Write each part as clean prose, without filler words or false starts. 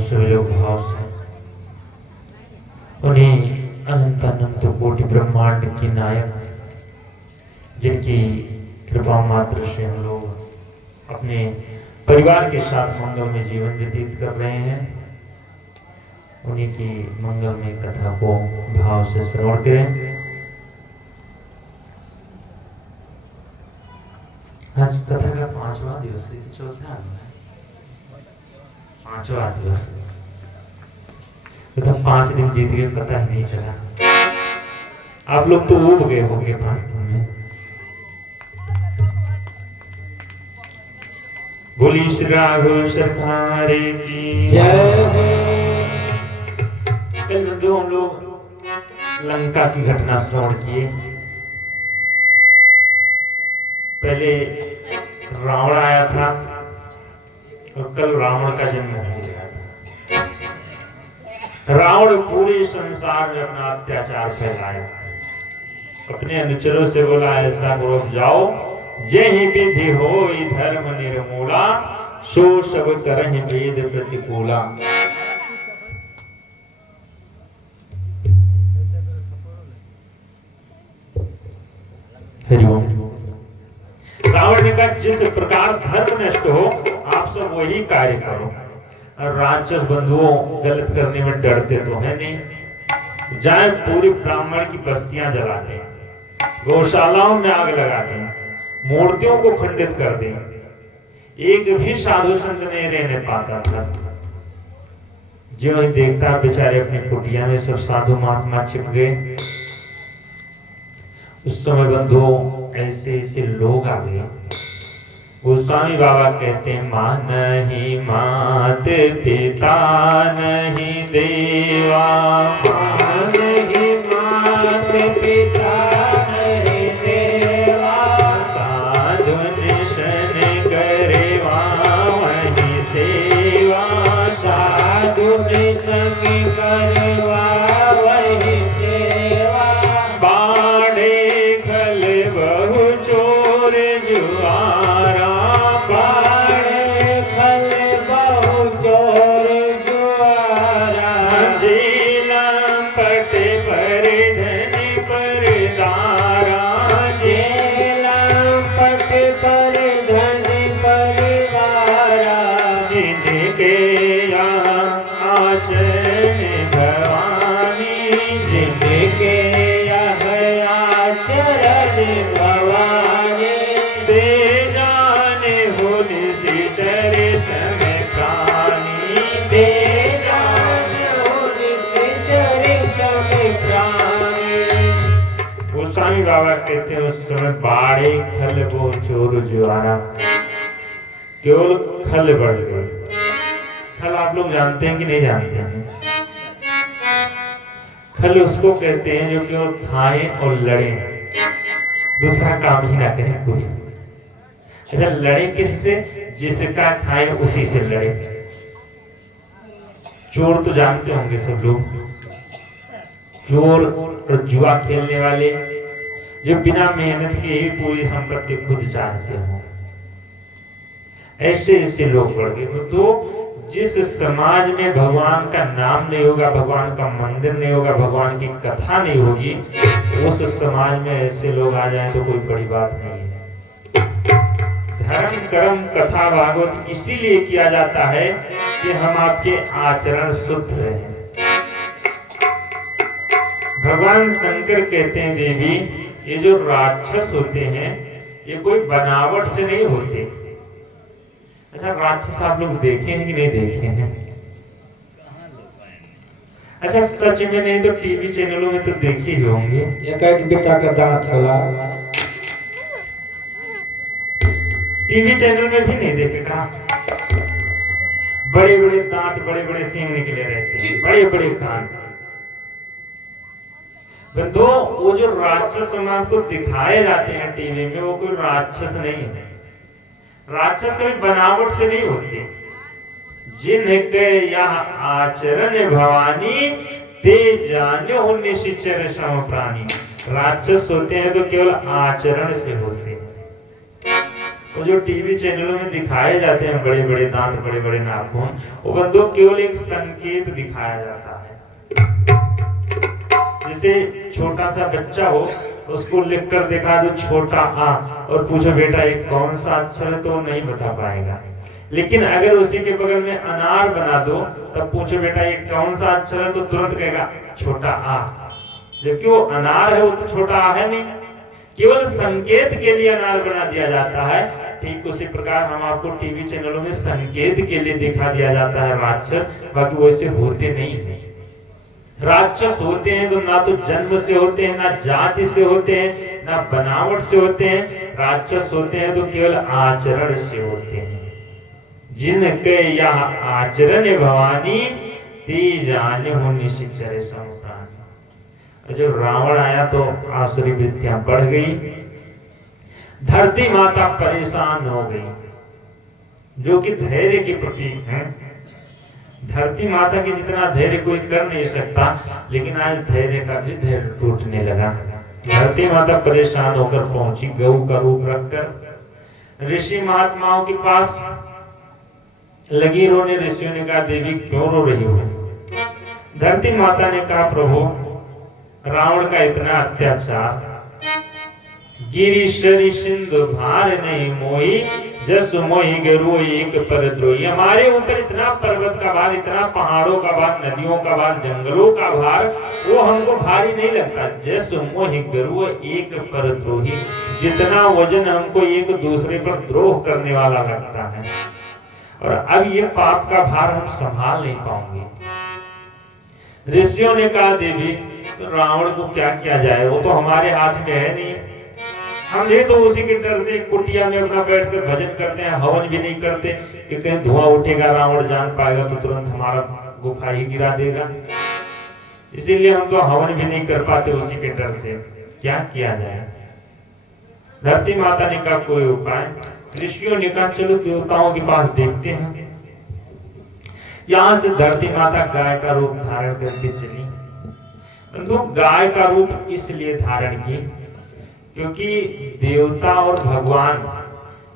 सभी लोग भाव से उन्हीं अनंत अनंत कोटि ब्रह्मांड की नायक जिनकी कृपा मात्र से हम लोग अपने परिवार के साथ मंगल में जीवन व्यतीत कर रहे हैं, उन्हीं की मंगल में कथा को भाव से श्रवण करें। आज कथा का 5वां दिवस है कि चौथा? 5वां दिवस। तो 5 दिन बीत गए, पता ही नहीं चला। आप लोग तो उब गए होंगे 5 दिन में। बोली श्री राघव सरकार की जय। कल जो हम लोग लंका की घटना श्रवण किए, पहले रावण आया था और कल रावण का जन्म हो गया था। रावण पूरे संसार में अपना अत्याचार फैलाया, अपने अनुचरों से बोला ऐसा करो जाओ, जय विधि हो धर्म निर्मूला, सो सब करहि वेद प्रतिकूला। हरिओम। रावण ने कहा जिस प्रकार धर्म नष्ट हो आप सब वही कार्य करो। और राक्षस बंधुओं गलत करने में डरते तो है नहीं, जाए पूरी ब्राह्मण की बस्तियां जला दें, गौशालाओं में आग लगा दें, मूर्तियों को खंडित कर दें। एक भी साधु संत नहीं रहने पाता था। जो ही देखता बेचारे अपनी कुटिया में सब साधु महात्मा छिप गए। उस समय बंधुओं ऐसे ऐसे लोग आ गए। गोस्वामी बाबा कहते हैं मां नहीं मात पिता नहीं देवा, मां नहीं मात पिता नहीं देवा, साधु निशन करेवा वही सेवा, साधु निशन करेवा वही सेवा। बाड़े खल बहु चोर जुआरा, बाड़े खल बहु चोर जुआरा, जेला पट पर धन पर दारा, जेला पट पर धन पर दारा, जिनके यहाँ आचरण भवानी, जिनके चरण भवानी, दे जाने हो निश्चर समय प्राणी, दे जाने हो निश्चर समय प्राणी। गोस्वामी बाबा कहते हैं उस समय बाड़े खल वो चोर जुआरा, केवल खल बढ़ गए। खल आप लोग जानते हैं कि नहीं जानते हैं? खल उसको कहते हैं जो केवल खाएं और लड़े, दूसरा काम ही ना करें कोई। अच्छा लड़े किससे? जिसका खाएं उसी से लड़े। चोर तो जानते होंगे सब लोग, चोर और जुआ खेलने वाले जो बिना मेहनत के ही पूरी संपत्ति खुद चाहते हो, ऐसे ऐसे लोग बढ़ गए। तो जिस समाज में भगवान का नाम नहीं होगा, भगवान का मंदिर नहीं होगा, भगवान की कथा नहीं होगी, उस समाज में ऐसे लोग आ जाएं तो कोई बड़ी बात नहीं है। धर्म कर्म कथा भागवत इसीलिए किया जाता है कि हम आपके आचरण शुद्ध रहें। भगवान शंकर कहते हैं देवी ये जो राक्षस होते हैं ये कोई बनावट से नहीं होते। अच्छा राक्षस आप लोग देखे हैं कि नहीं देखे हैं? अच्छा सच में नहीं तो टीवी चैनलों में तो देखे ही होंगे। एक बेटा का दांत हला, टीवी चैनल में भी नहीं देखे कहा? बड़े बड़े दांत, बड़े बड़े सींग निकले रहते हैं, बड़े बड़े कान। बंधु वो जो राक्षस समाज को दिखाए जाते हैं टीवी में वो कोई राक्षस नहीं है। राक्षस कभी बनावट से नहीं होते। जिनके यह आचरण भवानी ते जाने हो निश्चर सम प्राणी। राक्षस होते हैं तो केवल आचरण से होते हैं। वो जो टीवी चैनलों में दिखाए जाते हैं बड़े बड़े दांत, बड़े बड़े नाखून, वो बंदों केवल एक संकेत दिखाया जाता है। जैसे छोटा सा बच्चा हो, उसको लिखकर दिखा दो छोटा आ और पूछो बेटा एक कौन सा अक्षर है, तो वो नहीं बता पाएगा। लेकिन अगर उसी के बगल में अनार बना दो, तब पूछो बेटा ये कौन सा अक्षर है, तो तुरंत कहेगा छोटा आ। जबकि वो अनार है, वो तो छोटा आ है नहीं, केवल संकेत के लिए अनार बना दिया जाता है। ठीक उसी प्रकार हम आपको टीवी चैनलों में संकेत के लिए दिखा दिया जाता है राक्षस, बाकी वैसे होते नहीं है। राक्षस होते हैं तो ना तो जन्म से होते हैं, ना जाति से होते हैं, ना बनावट से होते हैं। राक्षस होते हैं तो केवल आचरण से होते हैं। जिनके यह आचरण भवानी ती जाने हो निशिचर संप्राणी। जब रावण आया तो आसुरी विद्या बढ़ गई, धरती माता परेशान हो गई, जो कि धैर्य की प्रतीक है। धरती माता की जितना धैर्य कोई कर नहीं सकता, लेकिन आज धैर्य का भी धैर्य टूटने लगा। धरती माता परेशान होकर पहुंची, गौ का रूप रखकर ऋषि महात्माओं के पास लगी रोने। ऋषियों ने कहा देवी क्यों रो रही हो? धरती माता ने कहा प्रभु रावण का इतना अत्याचार, गिरिशरी सिंधु भार नहीं मोही, जस मोही गरु एक परद्रोही। हमारे ऊपर इतना पर्वत का भार, इतना पहाड़ों का भार, नदियों का भार, जंगलों का भार, वो हमको भारी नहीं लगता। जस मोही गरु एक परद्रोही, जितना वजन हमको एक दूसरे पर द्रोह करने वाला लगता है। और अब ये पाप का भार हम संभाल नहीं पाएंगे। ऋषियों ने कहा देवी तो रावण को क्या किया जाए, वो तो हमारे हाथ में है नहीं। हम ये तो उसी के डर से कुटिया में अपना बैठकर भजन करते हैं, हवन भी नहीं करते कि कहीं धुआं उठेगा, रावण जान पाएगा तो तुरंत हमारा गुफा ही गिरा देगा। इसीलिए हम तो हवन भी नहीं कर पाते उसी के डर से। क्या किया जाए? धरती माता ने कहा कोई उपाय। ऋषियों ने कहा चलो देवताओं के पास देखते हैं। यहाँ से धरती माता गाय का रूप धारण करके चली। तो गाय का रूप इसलिए धारण की क्योंकि देवता और भगवान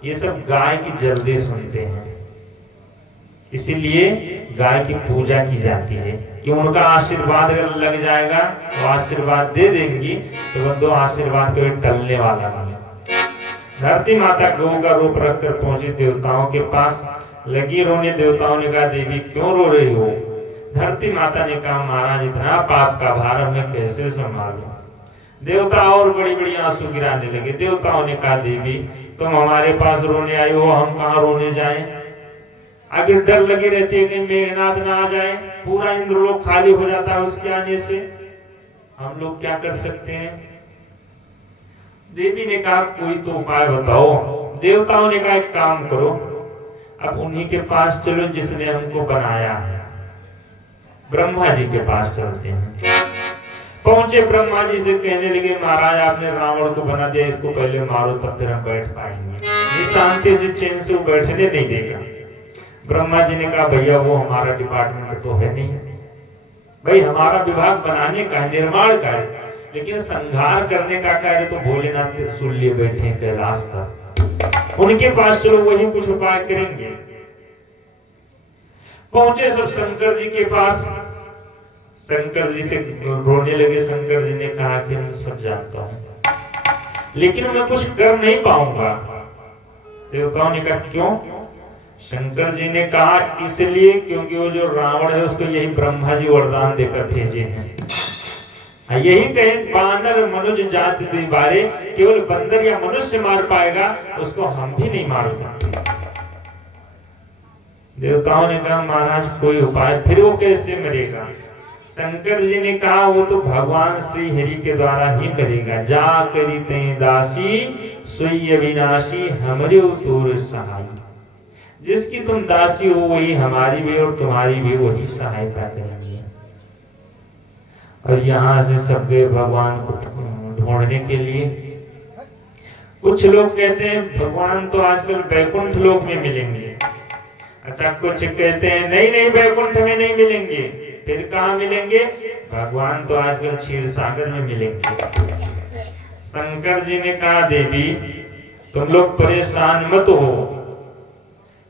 ये सब गाय की जल्दी सुनते हैं, इसीलिए गाय की पूजा की जाती है कि उनका आशीर्वाद अगर लग जाएगा, वो आशीर्वाद दे देंगी तो वो दो आशीर्वाद कभी टलने वाला नहीं। धरती माता गौ का रूप रखकर पहुंची देवताओं के पास, लगी रोने। देवताओं ने कहा देवी क्यों रो रही हो? धरती माता ने कहा महाराज इतना पाप का भार मैं कैसे संभालूं? देवता और बड़ी बड़ी आंसू गिराने लगे। देवताओं ने कहा देवी तुम हमारे पास रोने आई हो, हम कहाँ रोने जाएं? अगर डर लगी रहती है कि मेघनाथ ना आ जाए, पूरा इंद्रलोक खाली हो जाता है उसके आने से, हम लोग क्या कर सकते हैं? देवी ने कहा कोई तो उपाय बताओ। देवताओं ने कहा एक काम करो, अब उन्हीं के पास चलो जिसने हमको बनाया है, ब्रह्मा जी के पास चलते हैं। पहुंचे ब्रह्मा जी से कहने लगे महाराज आपने रावण को बना दिया, इसको पहले मारो तब फिर हम बैठ पाएंगे। ये शांति से चैन से वो बैठने नहीं देगा। ब्रह्मा जी ने कहा भैया वो हमारा डिपार्टमेंट तो है नहीं, भाई हमारा विभाग बनाने का निर्माण का है, लेकिन संहार करने का कार्य तो भोलेनाथ त्रिशूल लिए बैठे हैं कैलाश पर, उनके पास चलो वही कुछ उपाय करेंगे। पहुंचे सब शंकर जी के पास, शंकर जी से रोने लगे। शंकर जी ने कहा कि मैं सब जानता हूं लेकिन मैं कुछ कर नहीं पाऊंगा। देवताओं ने कहा क्यों? शंकर जी ने कहा इसलिए क्योंकि वो जो रावण है उसको यही ब्रह्मा जी वरदान देकर भेजे हैं। यही कहे बानर मनुज जाति द्विबारे, केवल बंदर या मनुष्य मार पाएगा, उसको हम भी नहीं मार सकते। देवताओं ने कहा महाराज कोई उपाय, फिर वो कैसे मरेगा? शंकर जी ने कहा वो तो भगवान श्री हरि के द्वारा ही मरेगा। जा करी ते दासी सोई अविनाशी हमरे तोर सहाय। जिसकी तुम दासी हो वही हमारी भी और तुम्हारी भी वही सहायता करेंगे। और यहाँ से सब गए भगवान को ढूंढने के लिए। कुछ लोग कहते हैं भगवान तो आजकल वैकुंठ लोक में मिलेंगे। अच्छा, कुछ कहते हैं नहीं नहीं वैकुंठ में नहीं मिलेंगे। फिर कहाँ मिलेंगे? भगवान तो आजकल क्षीर सागर में मिलेंगे। शंकर जी ने कहा देवी तुम लोग परेशान मत हो,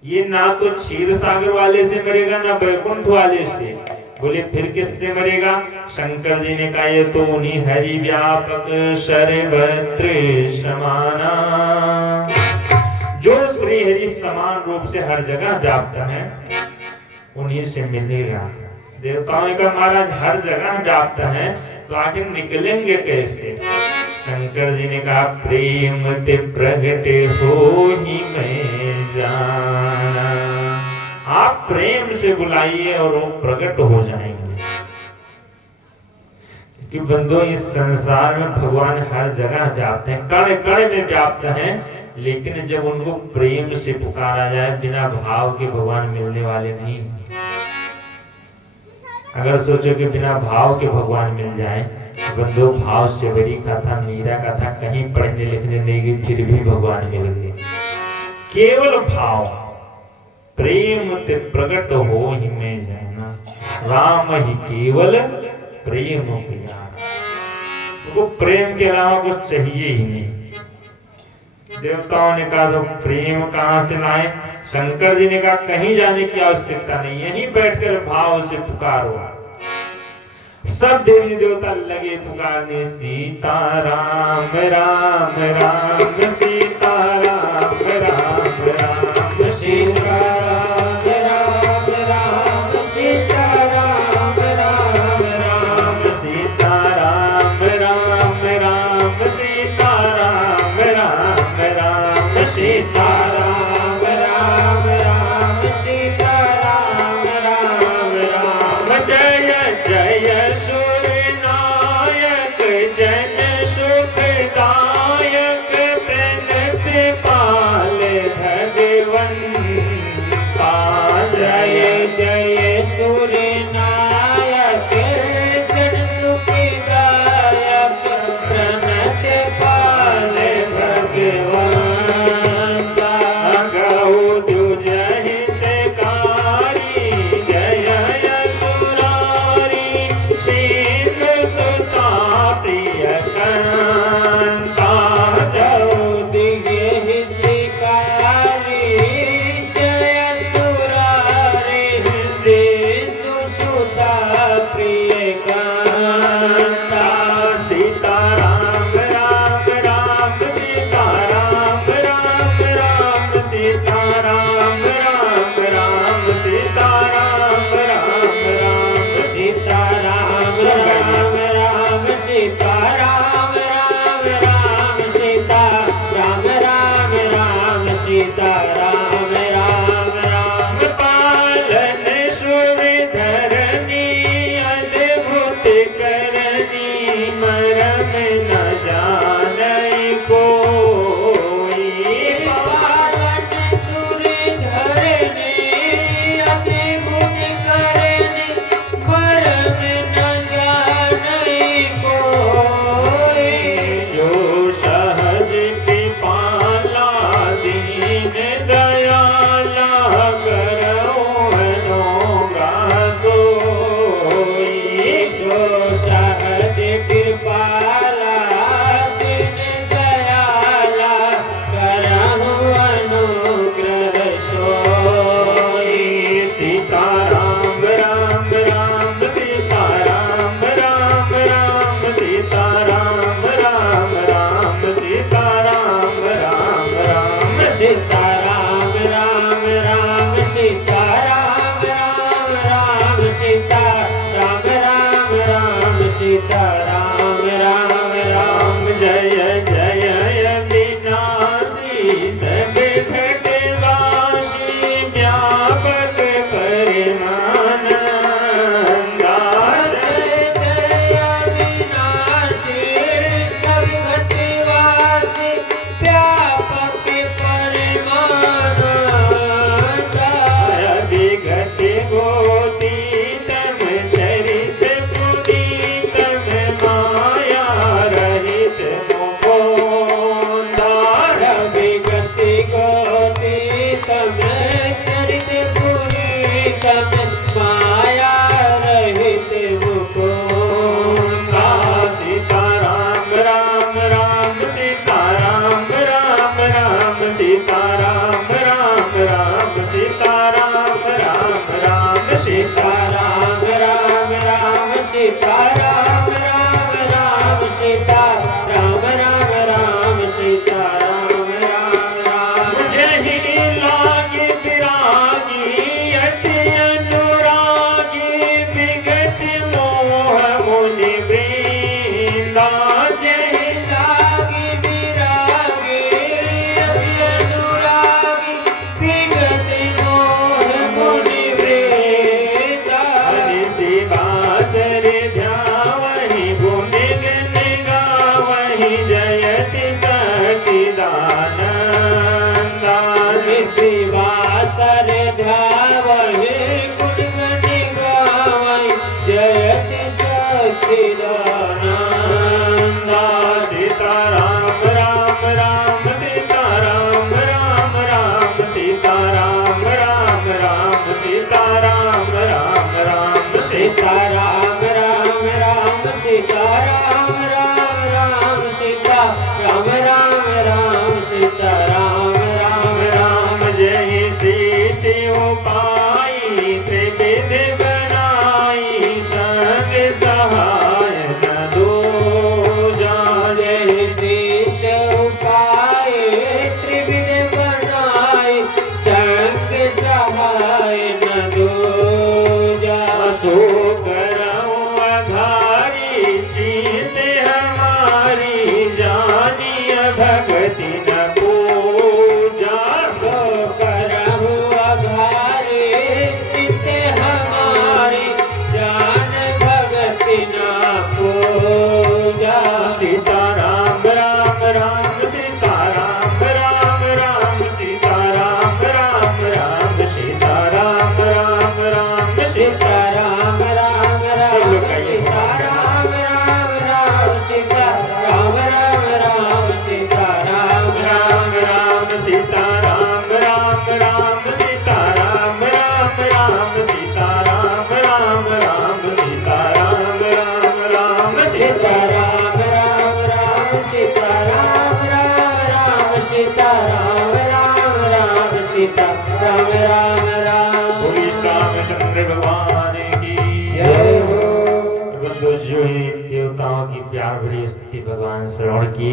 ये ना तो क्षीर सागर वाले से मरेगा ना बैकुंठ वाले से। बोले फिर किससे मरेगा? शंकर जी ने कहा ये तो उन्हीं हरि व्यापक सर्वत्र समाना, जो श्री हरि समान रूप से हर जगह व्याप्त है, उन्हीं से मिलेगा। देवताओं ने कहा महाराज हर जगह व्याप्त है तो आखिर निकलेंगे कैसे? शंकर जी ने कहा प्रेम ते प्रगट हो ही मैं जाना, आप प्रेम से बुलाइए और वो प्रकट हो जाएंगे। कि बंदो इस संसार में भगवान हर जगह व्याप्त है, कण कण में व्याप्त है, लेकिन जब उनको प्रेम से पुकारा जाए बिना भाव के भगवान मिलने वाले नहीं। अगर सोचो कि बिना भाव के भगवान मिल जाए, बंदो भाव से बड़ी कथा मीरा का था, कहीं पढ़ने लिखने नहीं गई फिर भी भगवान मिल गए। केवल भाव, प्रेम ते प्रकट हो ही में जाना, राम ही केवल प्रेम प्यारा। उनको प्रेम के अलावा कुछ चाहिए ही नहीं। देवताओं ने कहा तो प्रेम कहाँ से लाए? शंकर जी ने कहा कहीं जाने की आवश्यकता नहीं, यहीं बैठकर भाव से पुकारो। सब देवी देवता लगे पुकारने, सीता राम राम राम सीता राम राम राम सीता राम राम राम सीता राम राम राम सीता राम राम राम सीता राम राम राम सीता राम राम राम सीता राम राम राम। जय जय सूर्यनायक जन सुखदायक प्रणत पाल भगवंता, जय जय सूर्यनायक जन सुखदायक प्रणत पाल भगवंता, गौ दुजहितकारी जय यशुरारी शील सुता प्रिय कांता, गौ दिगहितकारी जय सुरारी सिंधु सुता प्रिय कांता, सीता राम राम राम सीता राम राम राम सीता राम राम राम सीता राम राम राम सीता राम राम राम सीता राम राम राम सीता राम राम राम सीता राम राम राम। पालन सुर धरनी अद्भुत करनी मरम न जानई कोई, पालन सुर धरनी अद्भुत करनी मरम न जानई कोई, जो सहज कृपाला दीन दयाला करौ अनुग्रह सोई, जो सहज कृपाला दीन दयाला करौ अनुग्रह सोई, सीता राम राम राम सीता राम राम राम सीता राम राम राम सीता राम राम राम सीता राम राम राम सीता राम राम राम सीता राम राम राम सीता राम राम राम। जय जय अविनाशी सब घटवासी व्यापक परिमानंदा, जय जय अविनाशी सब घटवासी व्यापक परिमानंदा, सीता राम राम राम सीता राम राम राम सीता राम राम राम जय सृष्टि उपाई त्रिविध बनाई संग सहाय न दूजा जय श्रेष्ठ उपाय त्रिविध बनाई संग सहाय न दूजा सो करऊं अघारी जीत हमारी जानिय भगति न पूजा सो करहु अघारे चित हमारी जान भगति न पूजा सीता राम राम राम सीता राम राम राम सीता राम राम राम सीता राम राम राम सीता राम राम राम सीता राम राम राम सीता राम राम राम सीता राम राम राम सीता राम राम राम सीता राम राम राम सीता राम राम राम सीता राम राम राम सीता राम राम राम सीता राम राम राम सीता राम राम राम सीता राम राम राम बोलिए रामचंद्र भगवान की जय हो। बंधु जो ही देवताओं की प्यार भरी स्तुति भगवान श्रवण की,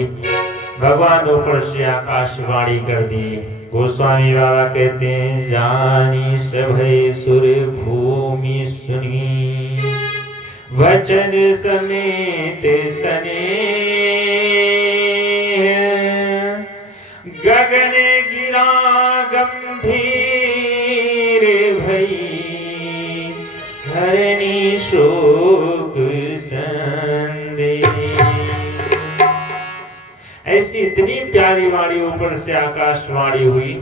भगवान ऊपर से आकाशवाणी कर दी। गोस्वामी बाबा कहते हैं जानी सभय सुर भूमि सुनी वचन समेत सने गगन गिरा गंभीर भई हरणी शोक संदेश। ऐसी इतनी प्यारी वाणी ऊपर से आकाशवाणी हुई,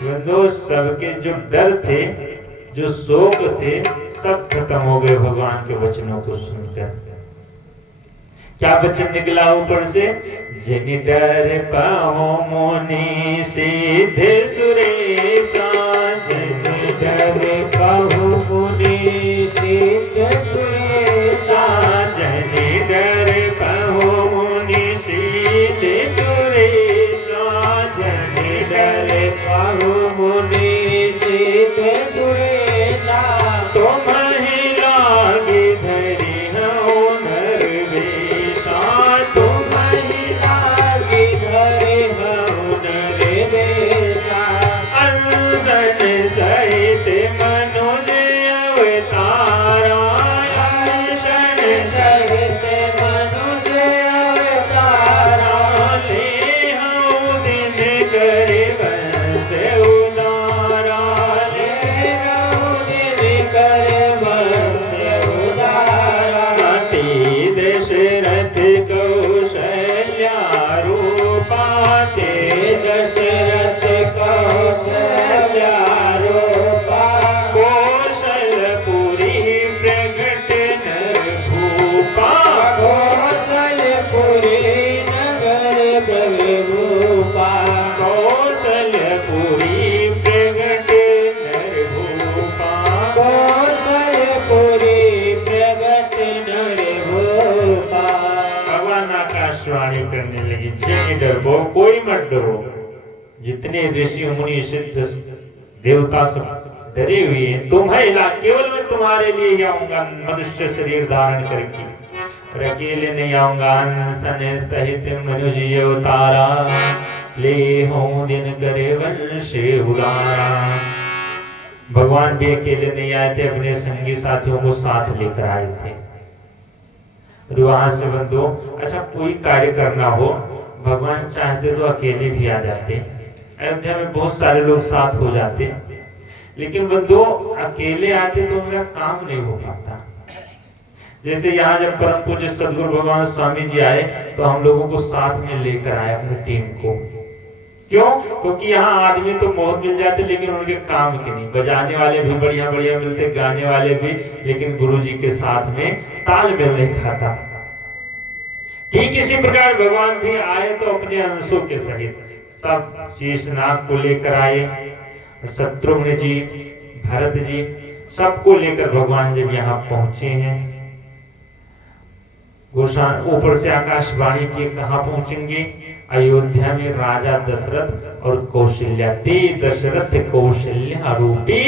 बंधु सबके जो डर थे जो शोक थे सब खत्म हो गए भगवान के वचनों को सुनकर। क्या वचन निकला ऊपर से? जिन डर पाओ मुनि सिद्ध सुरेशा, जिन डर पाओ मुनि सिद्ध सुरेशा, जिन डर पाओ मुनि सिद्ध सुरेशा, जिन डर पाओ मुनि सिद्ध सुरेशा, तुम ही लागे धरि हो नरवेशा, तुम ही लागे धरे हो नरवेशा, अंसन सहित मनुज अवतारा, अंसन सहित मनुज अवतारा, ले हूँ दिन कर बंस उदारा, ले रहु दिन कर बंस उदारा, ते दशरथ कौशल्या रूपा, ते दशरथ कौशल्या रूपा, कौशलपुरी प्रगट नर भूपा, कौशलपुरी नगर प्रभुपा, कौशलपुरी प्रगट नर भूपा। कौशलपुरी प्रगट नर भूपा। भगवान आकाशवाणी करने लगी, जिन डरो कोई मत डरो। जितने ऋषि मुनि सिद्ध देवता सब डरे हुए हैं, तुम्हें ला केवल मैं तुम्हारे लिए ही आऊंगा मनुष्य शरीर धारण करके, और अकेले नहीं आऊंगा। अंसन सहित मनुज अवतारा, ले हूँ दिन करे वंश उदारा। भगवान भी अकेले नहीं आए थे, अपने संगी साथियों को साथ लेकर आए थे। और वहां से बंधु अच्छा कोई कार्य करना हो, भगवान चाहते तो अकेले भी आ जाते। अयोध्या में बहुत सारे लोग साथ हो जाते, लेकिन बंधु अकेले आते तो उनका काम नहीं हो पाता। जैसे यहाँ जब परम पूज्य सदगुरु भगवान स्वामी जी आए तो हम लोगों को साथ में लेकर आए अपनी टीम को। क्यों? क्योंकि यहाँ आदमी तो बहुत मिल जाते, लेकिन उनके काम के नहीं। बजाने वाले भी बढ़िया बढ़िया मिलते, गाने वाले भी, लेकिन गुरु जी के साथ में तालमेल नहीं खाता। ठीक इसी प्रकार भगवान भी आए तो अपने अंशों के सहित सब शेषनाग को लेकर आए, शत्रुघ्न जी, भरत जी, सबको लेकर भगवान जब यहाँ पहुंचे हैं, ऊपर से आकाशवाणी की, कहाँ पहुंचेंगे? अयोध्या में राजा दशरथ और कौशल्या, ते दशरथ कौशल्या रूपी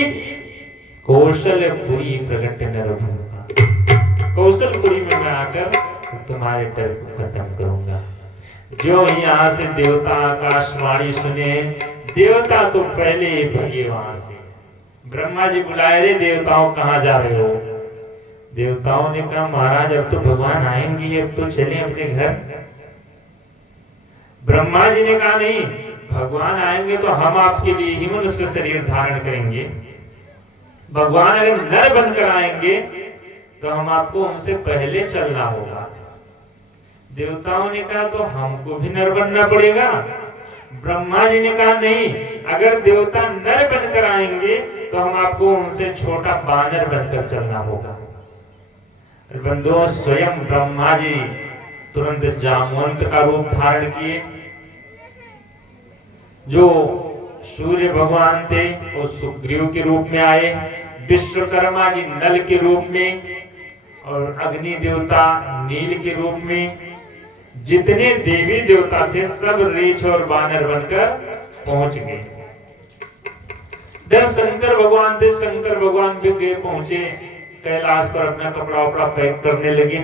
कौशलपुरी प्रकट नरभूमि। कौशलपुरी में मैं आकर तुम्हारे डर को खत्म करूंगा। जो ही यहाँ से देवता आकाशवाणी सुने, देवता तो पहले ही भगे वहां से। ब्रह्मा जी बुलाए, रे देवताओं कहाँ जा रहे हो? देवताओं ने कहा महाराज अब तो भगवान आएंगे, अब तो चलें अपने घर। ब्रह्मा जी ने कहा नहीं, भगवान आएंगे तो हम आपके लिए ही मनुष्य शरीर धारण करेंगे। भगवान अगर नर बनकर आएंगे तो हम आपको उनसे पहले चलना होगा। देवताओं ने कहा तो हमको भी नर बनना पड़ेगा। ब्रह्मा जी ने कहा नहीं, अगर देवता नर बनकर आएंगे तो हम आपको उनसे छोटा बानर बनकर चलना होगा। बंधुओं, स्वयं ब्रह्मा जी तुरंत जामवंत का रूप धारण किए। जो सूर्य भगवान थे वो सुग्रीव के रूप में आए, विश्वकर्मा जी नल के रूप में, और अग्नि देवता नील के रूप में। जितने देवी देवता थे सब रीछ और बानर बनकर पहुंच गए। जब शंकर भगवान थे, शंकर भगवान भी गए, पहुंचे कैलाश पर, अपना कपड़ा वपड़ा पैक करने लगे।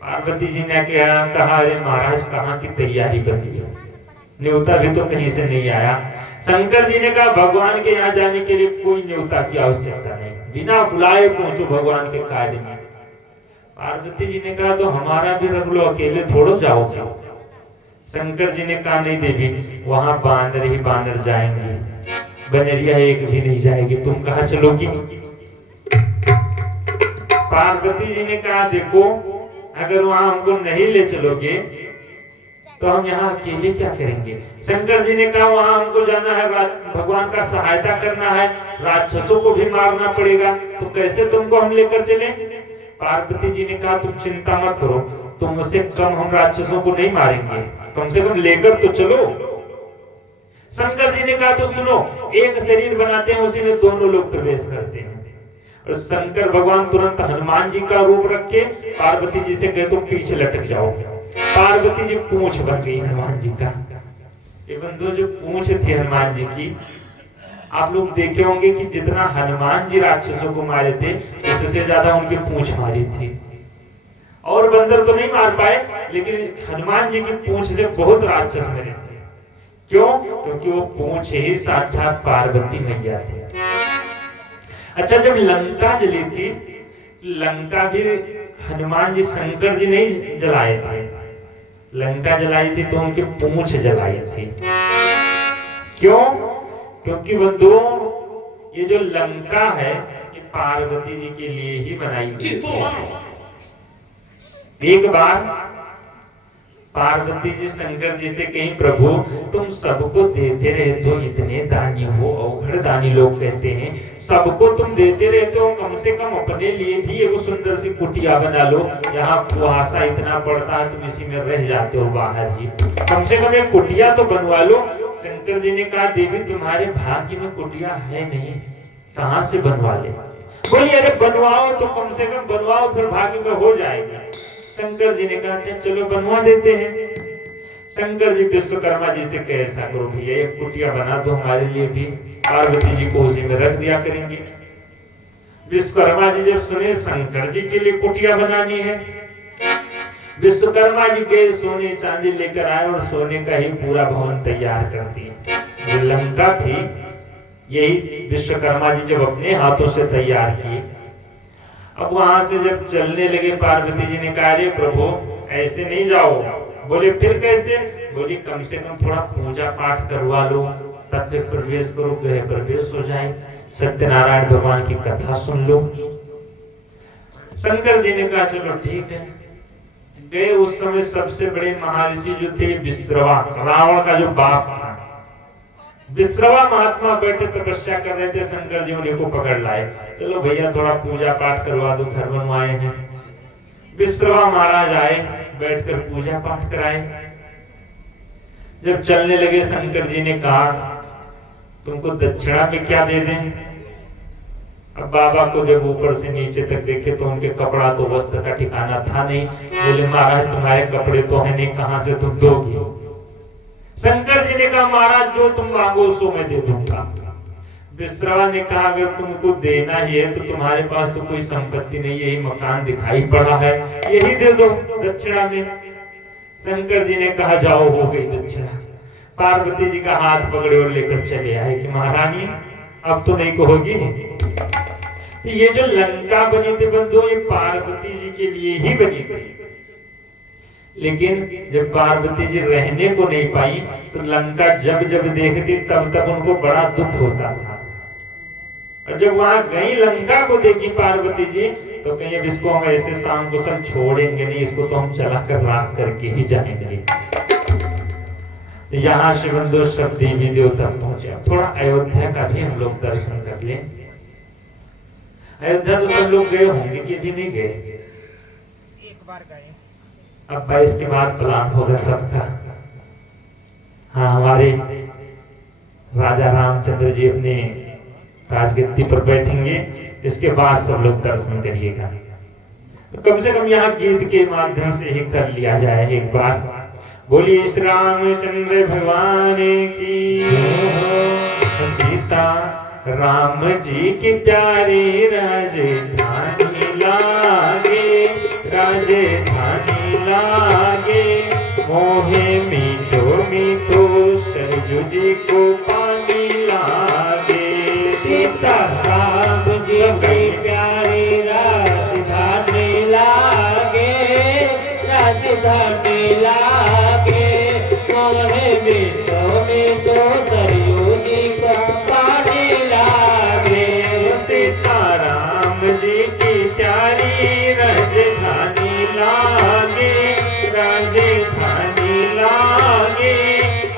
पार्वती जी ने कहा अरे महाराज कहाँ की तैयारी कर ली है, न्योता भी तो कहीं से नहीं आया। शंकर जी ने कहा भगवान के यहाँ जाने के लिए कोई न्योता की आवश्यकता नहीं, बिना बुलाए पहुंचो भगवान के कार्य में। पार्वती जी ने कहा तो हमारा भी रख लो, अकेले थोड़ो जाओगे। शंकर जी ने कहा नहीं देवी, वहां बानर ही बानर जाएंगे, बनरिया एक भी नहीं जाएगी, तुम कहाँ चलोगी? पार्वती जी ने कहा देखो, अगर वहां हमको नहीं ले चलोगे तो हम यहाँ अकेले क्या करेंगे? शंकर जी ने कहा वहां हमको जाना है, भगवान का सहायता करना है, राक्षसों को भी मारना पड़ेगा, तो कैसे तुमको हम लेकर चले? पार्वती जी ने कहा तुम चिंता मत करो, तुमसे कम हम राक्षसों को नहीं मारेंगे, कम से कम लेकर तो चलो। शंकर जी ने कहा तो सुनो, एक शरीर बनाते हैं, उसी में दोनों लोग प्रवेश करते हैं। और शंकर भगवान तुरंत हनुमान जी का रूप रखे, पार्वती जी से कहे तुम पीछे लटक जाओ। पार्वती जी पूंछ बन गई हनुमान जी का। ये बंधु जो पूंछ थी हनुमान जी की, आप लोग देखे होंगे कि जितना हनुमान जी राक्षसों को मारे थे उससे ज्यादा उनकी पूंछ मारी थी। और बंदर तो नहीं मार पाए, लेकिन हनुमान जी की पूंछ से बहुत राक्षस मरे थे। क्यों? क्योंकि वो पूंछ ही साक्षात पार्वती मैया थी। अच्छा, जब लंका जली थी, लंका भी हनुमान जी शंकर जी नहीं जलाए थे, लंका जलाई थी तो उनकी पूंछ जलाई थी। क्यों? क्योंकि बंधुओं ये जो लंका है ये पार्वती जी के लिए ही बनाई गई थी। एक बार पार्वती जी शंकर जी से कहीं प्रभु तुम सबको देते रहते हो, इतने दानी हो, अवघड़ दानी लोग कहते हैं, सबको तुम देते रहते हो, कम से कम अपने लिए भी एक सुंदर सी कुटिया बना लो। यहाँ कुहासा इतना पड़ता है, तुम इसी में रह जाते हो बाहर ही, कम से कम एक कुटिया तो बनवा लो। शंकर जी ने कहा देवी तुम्हारे भाग्य में कुटिया है नहीं, कहाँ से बनवा ले? बोली अरे बनवाओ तो कम से कम बनवाओ, फिर भाग्य में हो जाएगा। शंकर जी ने कहा चलो बनवा देते हैं। शंकर जी विश्वकर्मा जी से कहे ऐसा करो भैया एक कुटिया बना दो हमारे लिए भी, पार्वती जी को उसी में रख दिया करेंगे। विश्वकर्मा जी जब सुने शंकर जी के लिए कुटिया बनानी है, विश्वकर्मा जी गए सोने चांदी लेकर आए और सोने का ही पूरा भवन तैयार कर दिया। जो लंका थी यही विश्वकर्मा जी जब अपने हाथों से तैयार किए। अब वहां से जब चलने लगे, पार्वती जी ने कहा अरे प्रभु ऐसे नहीं जाओ। बोले फिर कैसे? बोली कम से कम थोड़ा पूजा पाठ करवा लो, तब फिर प्रवेश करो, गृह प्रवेश हो जाए, सत्यनारायण भगवान की कथा सुन लो। शंकर जी ने कहा चलो ठीक है। गए, उस समय सबसे बड़े महर्षि जो थे विश्रवा, रावण का जो बाप था, विश्रवा महात्मा बैठे तपस्या कर रहे थे, शंकर जी उन्हीं को पकड़ लाए, चलो भैया थोड़ा पूजा पाठ करवा दो, घर बनवाए हैं। विश्रवा महाराज आए, बैठकर पूजा पाठ कराए। जब चलने लगे शंकर जी ने कहा तुमको दक्षिणा में क्या दे दें? अब बाबा को जब ऊपर से नीचे तक देखे तो उनके कपड़ा तो वस्त्र का ठिकाना था नहीं। बोले महाराज तुम्हारे कपड़े तो है नहीं, कहां से तुम दोगे? शंकर जी ने कहा महाराज जो तुम मांगो सो मैं दे दूंगा। विश्रवा ने कहा अगर तुमको देना ही है तो तुम्हारे पास तो कोई संपत्ति नहीं, यही मकान दिखाई पड़ा है, यही दे दो दक्षिणा में। शंकर जी ने कहा जाओ, हो गई दक्षिणा। पार्वती जी का हाथ पकड़े और लेकर चले आए कि महारानी अब तो नहीं कहोगी। तो ये जो लंका बनी थी बंधु, ये पार्वती जी के लिए ही बनी थी। लेकिन जब पार्वती जी रहने को नहीं पाई तो लंका जब जब देखती तब तक उनको बड़ा दुख होता था। और जब वहां गई लंका को देखी पार्वती जी तो कहीं अब इसको हम ऐसे शाम को सब छोड़ेंगे नहीं, इसको तो हम चला कर राख करके ही जाएंगे। तो यहाँ से बंधु सब देवी देवता पहुंचे। थोड़ा अयोध्या का भी हम लोग दर्शन कर लें। अयोध्या तो सब लोग गए होंगे कि अभी नहीं गए? एक बार गए। अब 22 के बाद प्लान होगा सबका। हाँ, हमारे राजा रामचंद्र जी अपने राजगद्दी पर बैठेंगे, इसके बाद सब लोग दर्शन करिएगा। तो कम से कम यहाँ गीत के माध्यम से ही कर लिया जाए एक बार। बोलिए श्री रामचंद्र भगवान की। सीता राम जी की प्यारी राजधानी लागे, राजधानी लागे, मोहे मीठो मीठो सरजू जी को पानी लागे। सीता राम जी की प्यारी राजधानी लागे, राजधानी लागे, मोहे मीठो मीठो सरयू जी को पानी लागे। सीताराम जी की प्यारी राजधानी लागे, राजधानी लागे,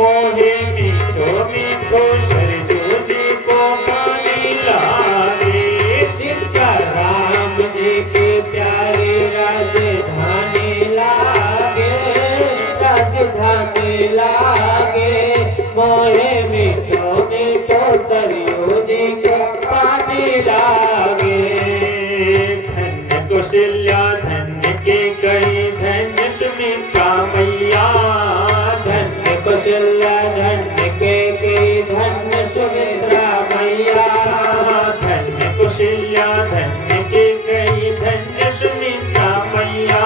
मोहे मीठो मीठो सरयू जी को पानी लागे। सीताराम जी की प्यारी राजधानी लागे, राजधानी लागे, मोहे मीठो मीठो सरयू जी को पानी लागे। धन्य कौशल्या धन्य के कई, धन्य सुमित्रा मैया, धन्य कौशल्या धन्य के कई, धन्य सुमित्रा मैया, धन्य कौशल्या धन्य के कई, धन्य सुमित्रा मैया,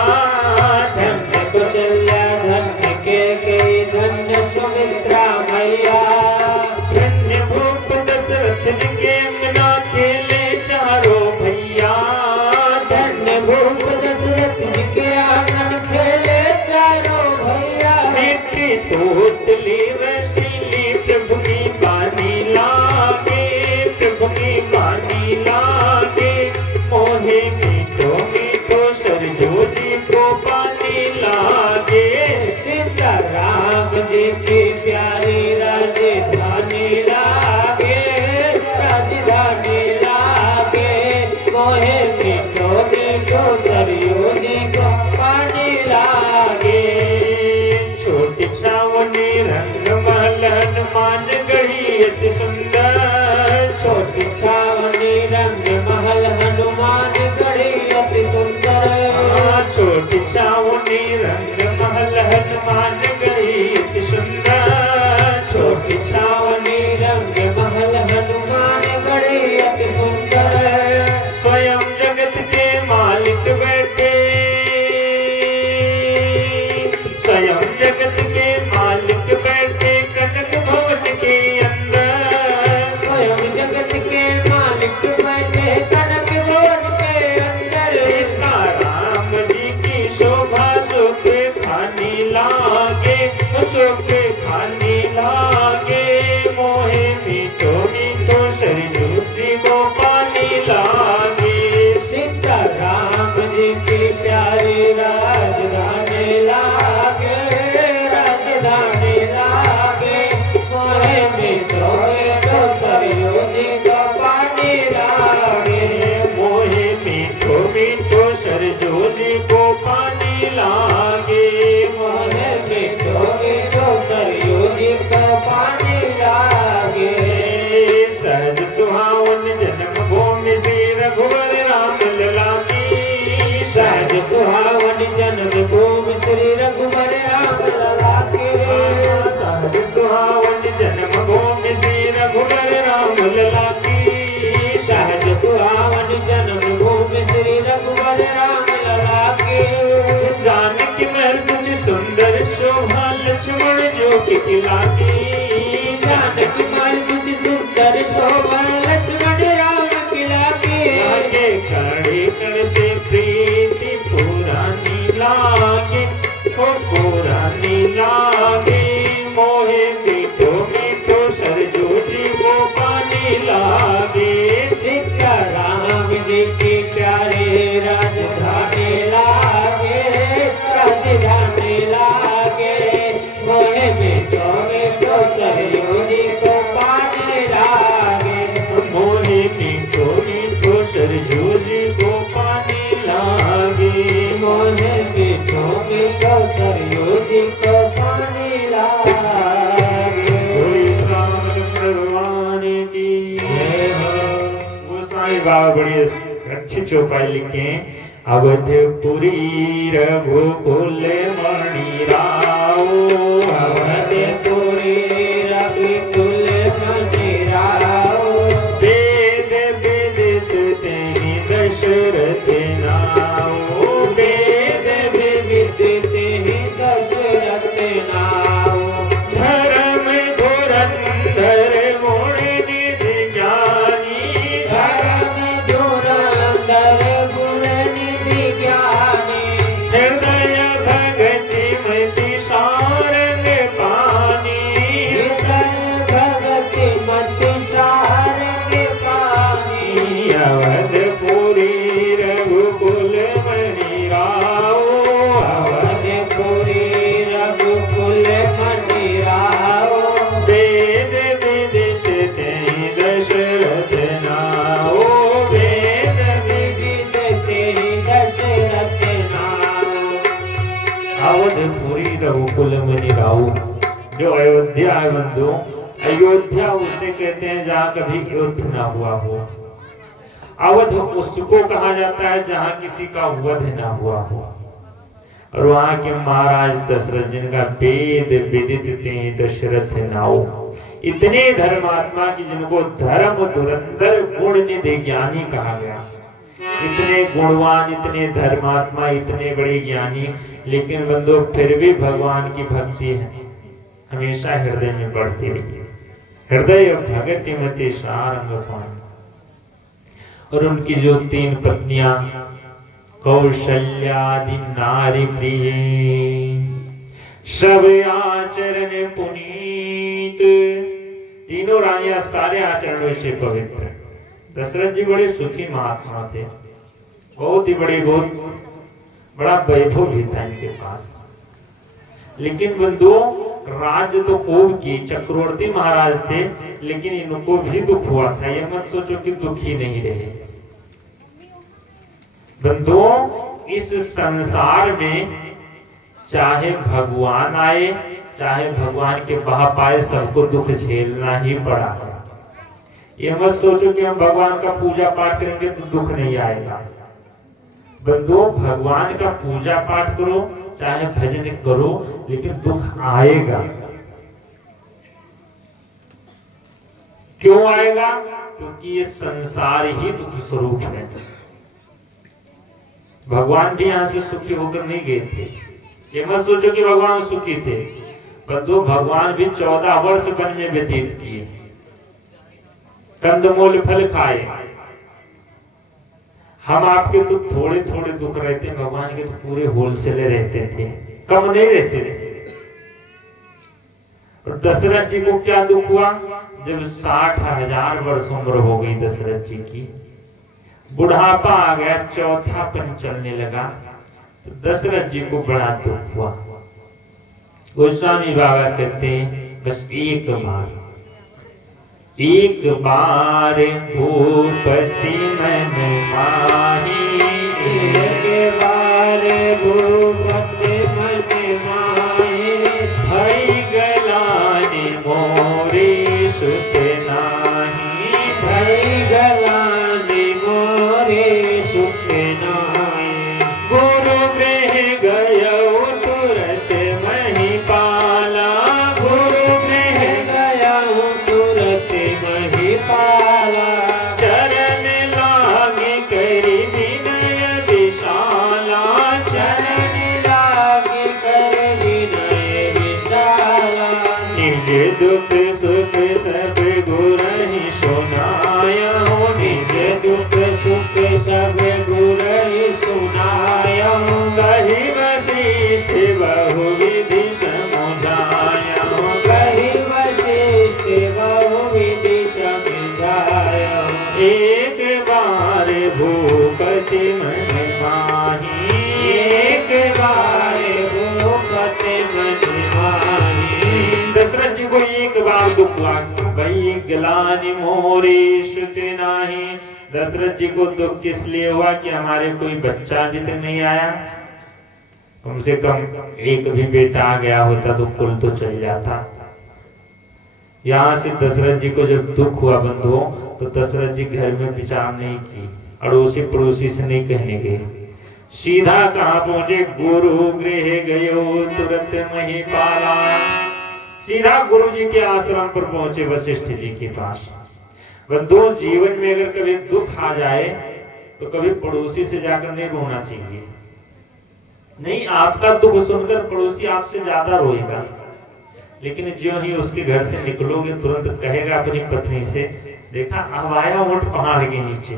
धन्य कौशल्या धन्य के कई, धन्य सुमित्रा मैया। धन्य भूप दशरथ जी के अंगना खेले चारों भैया, धन्य भूप दशरथ जी के आंगन खेले चारों भैया। मिट्टी तोतली रसीली प्रभु की पानी लागे, प्रभु की पानी लागे, मोहे मीठो मीठो सरजू जी को पानी लागे। सीताराम जी की प्यारी राजधानी लागे, राजधानी लागे, मोहे मीठो मीठो सरयू जी को पानी लागे। छोटी छावनी रंग महल हनुमान गढ़ी अति सुंदर, छोटी छावनी रंग महल हनुमान गढ़ी अति सुंदर, छोटी छावनी रंग महल हनुमान गढ़ी अति सुंदर, छोटी छावनी रंग महल हनुमान गढ़ी अति सुंदर। स्वयं जगत के मालिक बैठे, स्वयं जगत के मालिक बैठे कनक भवन के अंदर, स्वयं जगत के मालिक बैठे कनक भवन के अंदर। सीताराम जी की शोभा सुख खानी लागे, सुख खानी लागे, मोहे मीठो मीठो सरयू जी को पानी लागे। सीताराम जी की प्यारी राजधानी लागे, राजधानी लागे, मोहे मीठो मीठो सरयू जी को पानी लागे, मोहे मीठो मीठो सरयू जी को पानी लागे, मोहे मीठो मीठो सरयू जी को पानी लागे। सहज सुहावन जन्म लागी जानकी माई सुच सुंदर शोभन लक्ष्मण राम की लागी लागे कड़ी कड़ से प्रीति पुरानी लागे हो पुरानी लागे मोहे मीठो मीठो सरजू जी को पानी लागे सीता राम जी की प्यारे राजधानी लागे राजधानी लागे मोहे में तो सरयू जी को पानी लागे मोहे मीठो मीठो सरजू जी को पानी लागे मोहे मीठो मीठो सरयू जी को पानी लागे बोली श्याम भगवान की जय हो गोस्वामी बाबा बड़ी अच्छी चौपाई लिखे अवधपुरी रघुकुल मणि राव अवधपुरी रघुकुल मणि राव वेद विदित तेहि दशरथ नाव वेद विदित तेहि दशरथ नाव धर्म धुरंधर गुण निधि ज्ञानी धर्म धुरंधर गुण निधि ज्ञानी हृदय भगति मति सारंग पानी हृदय भगति मति सारंग पानी अवधपुरी रघुकुल मणि राव अवधपुरी रघुकुल मणि राव वेद विदित तेहि दशरथ नाव वेद विदित तेहि दशरथ नाव अवधपुरी रघुकुल मणि राव जो अयोध्या है बंधु अयोध्या उसे कहते हैं जहाँ कभी युद्ध ना हुआ हो अवध उसको कहा जाता है जहाँ किसी का वध ना हुआ हो और वहाँ के महाराज दशरथ जिनका वेद विदित तेहि दशरथ नाव इतने धर्मात्मा की जिनको धर्म धुरंधर गुण निधि ज्ञानी कहा गया इतने गुणवान इतने धर्मात्मा इतने बड़े ज्ञानी लेकिन बंधु फिर भी भगवान की भक्ति है हमेशा हृदय में बढ़ती रही हृदय भगति मति सारंग पानी और उनकी जो 3 पत्नियां कौशल्यादि नारी प्रिय सब आचरण पुनीत तीनों रानियां सारे आचरणों से पवित्र दशरथ जी बड़े सुखी महात्मा थे बहुत ही बहुत बड़ा वैभव भी था इनके पास लेकिन बंधुओं राज्य तो खूब की चक्रवर्ती महाराज थे लेकिन इनको भी दुख हुआ था ये मत सोचो कि दुखी नहीं रहे बंधुओं इस संसार में चाहे भगवान आए चाहे भगवान के बाप आए सबको दुख झेलना ही पड़ा है ये मत सोचो कि हम भगवान का पूजा पाठ करेंगे तो दुख नहीं आएगा बंधुओं भगवान का पूजा पाठ करो चाहे भजन करो लेकिन दुख आएगा क्यों आएगा क्योंकि ये संसार ही दुख स्वरूप है भगवान भी यहाँ से सुखी होकर नहीं गए थे ये मत सोचो कि भगवान सुखी थे परंतु भगवान भी 14 वर्ष वन में व्यतीत किए कंदमूल फल खाए हम आपके तो थोड़े थोड़े दुख रहते हैं भगवान के तो पूरे होलसेल रहते थे कम नहीं रहते थे और दशरथ जी को क्या दुख हुआ जब 60,000 वर्ष उम्र हो गई दशरथ जी की बुढ़ापा आ गया चौथापन चलने लगा तो दशरथ जी को बड़ा दुख हुआ गोस्वामी बाबा कहते हैं बस एक बार भूपति मन माही एक बार भूपति मन माही भई गलानी मोरी सुत नाही भई गलानी मोरे सुत नाई गुरु गृह गयो तुरत मही पाला गुरु गृह गया तुरत मही पाला चरण ये दुख सुख सब गुरहि सुनायो कही वशिष्ठ बहुविधि समझायो कहि वशिष्ठ बहुविधि समझायो एक बार भूपति मन माही एक बार भूपति मन माही दशरथ जी को एक बार दुख हुआ भाई ग्लानि मोरी श्रुति नाही। दशरथ जी को दुख किस लिए हुआ कि हमारे कोई बच्चा अभी तक नहीं आया, कम से कम एक भी बेटा आ गया होता तो कुल तो चल जाता। यहाँ से दशरथ जी को जब दुख हुआ बंधुओं तो दशरथ जी घर में विचार नहीं की, अड़ोसी पड़ोसी से नहीं कहने गए, सीधा कहाँ पहुंचे, गुरु गृह गयो तुरंत महिपाला। सीधा गुरु जी के आश्रम पर पहुंचे वशिष्ठ जी के पास। बंधुओं जीवन में अगर कभी दुख आ जाए तो कभी पड़ोसी से जाकर नहीं रोना चाहिए। नहीं, आपका दुख सुनकर पड़ोसी आपसे ज्यादा रोएगा, लेकिन जो ही उसके घर से निकलोगे तुरंत कहेगा अपनी पत्नी से, देखा अब आया ऊंट पहाड़ के नीचे,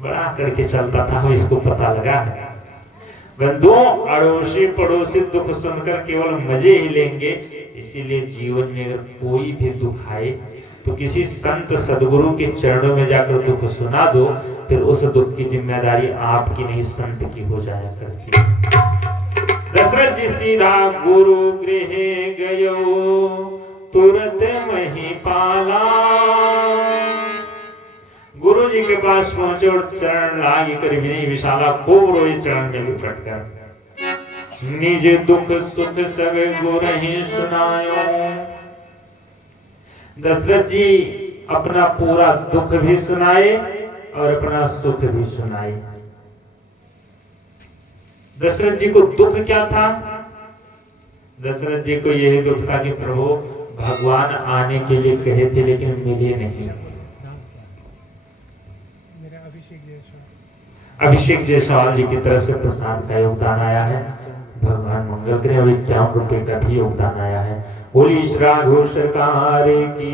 बड़ा करके चलता था वो, इसको पता लगा। बंधुओं अड़ोसी पड़ोसी दुख सुनकर केवल मजे ही लेंगे, इसीलिए जीवन में अगर कोई भी दुख आए तो किसी संत सदगुरु के चरणों में जाकर दुख सुना दो, फिर उस दुख की जिम्मेदारी आपकी नहीं संत की हो जाया करती। दशरथ जी सीधा गुरु गृह गयो तुरंत महिपाला। गुरु जी के पास पहुंचे और चरण लागी कर विनय विशाला खूब रोई चरण में लिपट कर, निज दुख सुख सब गुरहि सुनायो। दशरथ जी अपना पूरा दुख भी सुनाए और अपना सुख भी सुनाए। दशरथ जी को दुख क्या था? दशरथ जी को यही दुख था कि प्रभु भगवान आने के लिए कहे थे लेकिन मिले नहीं। अभिषेक जायसवाल जी की तरफ से प्रसाद का योगदान आया है, भगवान मंगल करें। और 51 रुपए का भी योगदान आया है। बोली श्राघु सरकार की।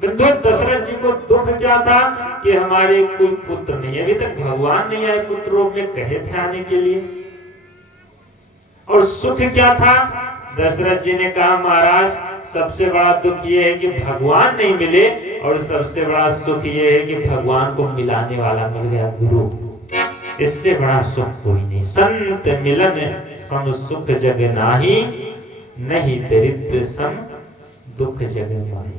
दशरथ जी को दुख क्या था कि हमारे कोई पुत्र नहीं, अभी तक भगवान नहीं आए, पुत्र रूप में कहे थे आने के लिए। और सुख क्या था? दशरथ जी ने कहा महाराज सबसे बड़ा दुख ये है कि भगवान नहीं मिले, और सबसे बड़ा सुख ये है कि भगवान को मिलाने वाला मिल गया गुरु। इससे बड़ा सुख कोई नहीं। संत मिलन सम सुख जग नाही, नहीं दरिद्र सम दुख जग माही।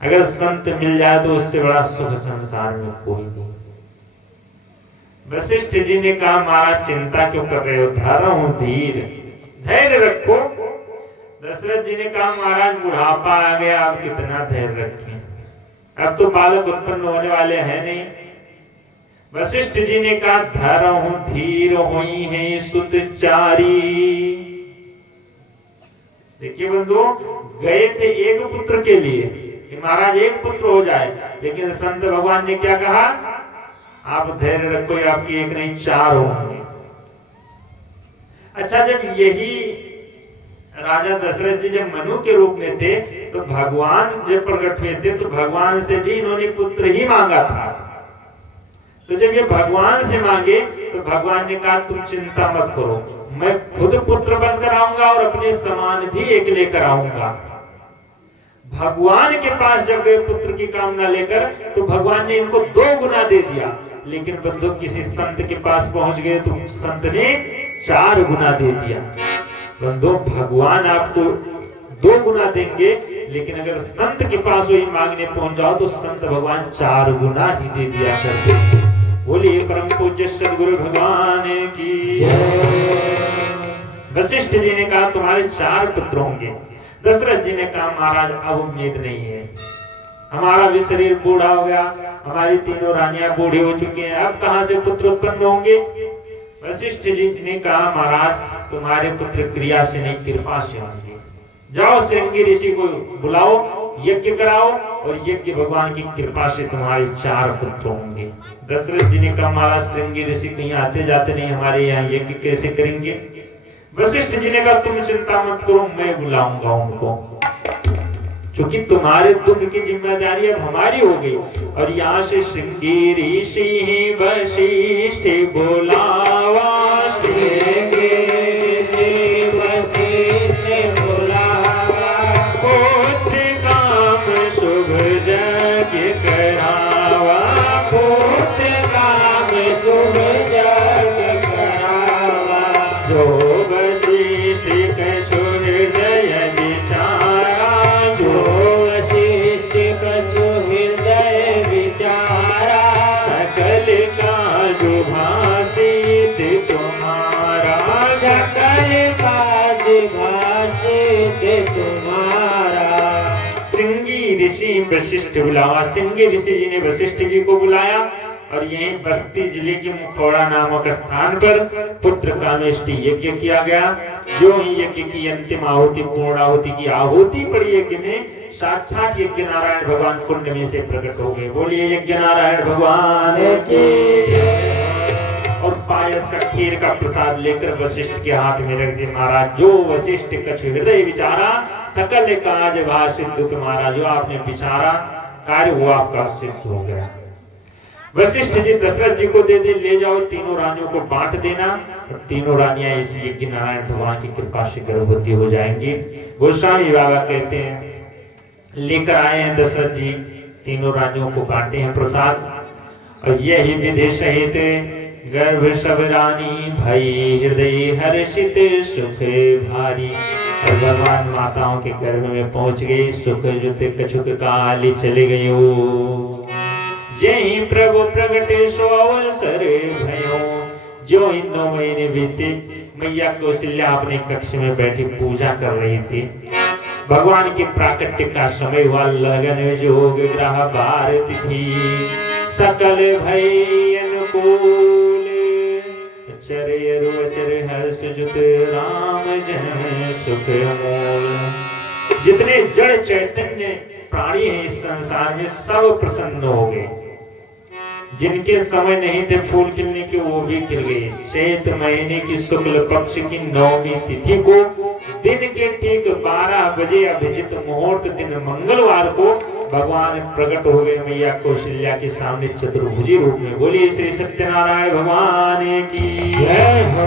अगर संत मिल जाए तो उससे बड़ा सुख संसार में कोई नहीं। वशिष्ठ जी ने कहा महाराज चिंता क्यों कर रहे हो, धरो धीर, धैर्य रखो। दशरथ जी ने कहा महाराज बुढ़ापा आ गया, अब कितना धैर्य रखें, अब तो बालक उत्पन्न होने वाले हैं नहीं। वशिष्ठ जी ने कहा धरहु धीर होई है सुतचारी। देखिए बंधु, गए थे एक पुत्र के लिए कि महाराज एक पुत्र हो जाए, लेकिन संत भगवान ने क्या कहा, आप धैर्य रखो, आपकी एक नहीं 4 होंगे। अच्छा, जब यही राजा दशरथ जी जब मनु के रूप में थे तो भगवान जब प्रकट हुए थे तो भगवान से भी इन्होंने पुत्र ही मांगा था। तो जब ये भगवान से मांगे तो भगवान ने कहा तुम चिंता मत करो, मैं खुद पुत्र बनकर आऊंगा और अपने समान भी एक लेकर आऊंगा। भगवान के पास जब गए पुत्र की कामना लेकर तो भगवान ने इनको 2 गुना दे दिया, लेकिन बंधु किसी संत के पास पहुंच गए तो संत ने 4 गुना दे दिया। बंधु भगवान आपको 2 गुना देंगे, लेकिन अगर संत के पास वही मांगने पहुंच जाओ तो संत भगवान 4 गुना ही दे दिया करते। बोलिए परम पूज्य सदगुरु भगवान की जय। वशिष्ठ जी ने कहा तुम्हारे 4 पुत्र होंगे। दशरथ जी ने कहा महाराज अब उम्मीद नहीं है, हमारा भी शरीर बूढ़ा हो गया, हमारी 3 रानियां बूढ़ी हो चुकी हैं, अब कहां से पुत्र उत्पन्न होंगे। वशिष्ठ जी ने कहा महाराज तुम्हारे पुत्र क्रिया से नहीं कृपा से होंगे, जाओ श्रृंगी ऋषि को बुलाओ, यज्ञ कराओ और यज्ञ भगवान की कृपा से तुम्हारे 4 पुत्र होंगे। दशरथ जी ने कहा महाराज श्रृंगी ऋषि कहीं आते जाते नहीं, हमारे यहाँ यज्ञ कैसे करेंगे। वशिष्ठ जी ने कहा तुम चिंता मत करो, मैं बुलाऊंगा उनको। क्योंकि तुम्हारे दुख की जिम्मेदारी अब हमारी हो गई। और यहाँ से श्रृंगी ऋषि वशिष्ठ बोलावा, श्रृंगी ऋषि वशिष्ठ बुलावा, पुत्र काम शुभ यज्ञ करावा, पुत्र काम शुभ यज्ञ करावा, जो वशिष्ठ कछु हृदय विचारा, जो वशिष्ठ कछु हृदय विचारा, सकल काज भाषित तुम्हारा, सकल काज भाषित तुम्हारा। श्रृंगी ऋषि वशिष्ठ बुलावा। श्रृंगी ऋषि जी ने वशिष्ठ जी को बुलाया और यहीं बस्ती जिले के मुखौड़ा नामक स्थान पर पुत्र कामेष्टि यज्ञ किया गया। जो ही यज्ञ की अंतिम आहुति पूर्णाहुति की आहुति पड़ी यज्ञ में, साक्षात यज्ञ नारायण भगवान कुंड में से प्रकट हो गए। बोलिए यज्ञ नारायण भगवान की। और पायस का खीर का प्रसाद लेकर वशिष्ठ के हाथ में रख दिया। महाराज, जो वशिष्ठ कछु हृदय विचारा, सकल काज भाषित तुम्हारा। जो आपने विचारा कार्य वो आपका सिद्ध हो गया। वशिष्ठ जी दशरथ जी को दे ले जाओ, तीनों रानियों को बांट देना, और तीनों रानियां इस यज्ञ नारायण भगवान की कृपा से गर्भवती हो जाएंगी। गोस्वामी बाबा कहते हैं लेकर आए हैं दशरथ जी, तीनों रानियों को बांटे हैं प्रसाद। और यही विधि सहित गर्भ सब रानी भई हृदय हर्षित सुख भारी। और भगवान माताओं के गर्भ में पहुंच गई, सुख जुत कछुक काली चले गई हो। जय प्रभु प्रगटे सो अवसर भयो। जो इन 9 महीने बीते, मैया कौशल्या अपने कक्ष में बैठी पूजा कर रही थी। भगवान के प्राकट्य का समय हुआ, लगन जोग ग्रह भारत थी। सकल भय अनुकूल, चरे रोचर हर्ष जुत राम जन सुख अमूल। जितने जड़ चैतन्य प्राणी हैं इस संसार में, सब प्रसन्न हो गए। जिनके समय नहीं थे फूल खिलने के, वो भी खिल गए। चैत महीने की शुक्ल पक्ष की 9वीं तिथि को दिन के ठीक 12 बजे अभिजित मुहूर्त दिन मंगलवार को भगवान प्रकट हो गए मैया कौशल्या के सामने चतुर्भुजी रूप में। बोलिए श्री सत्यनारायण भगवान की जय हो।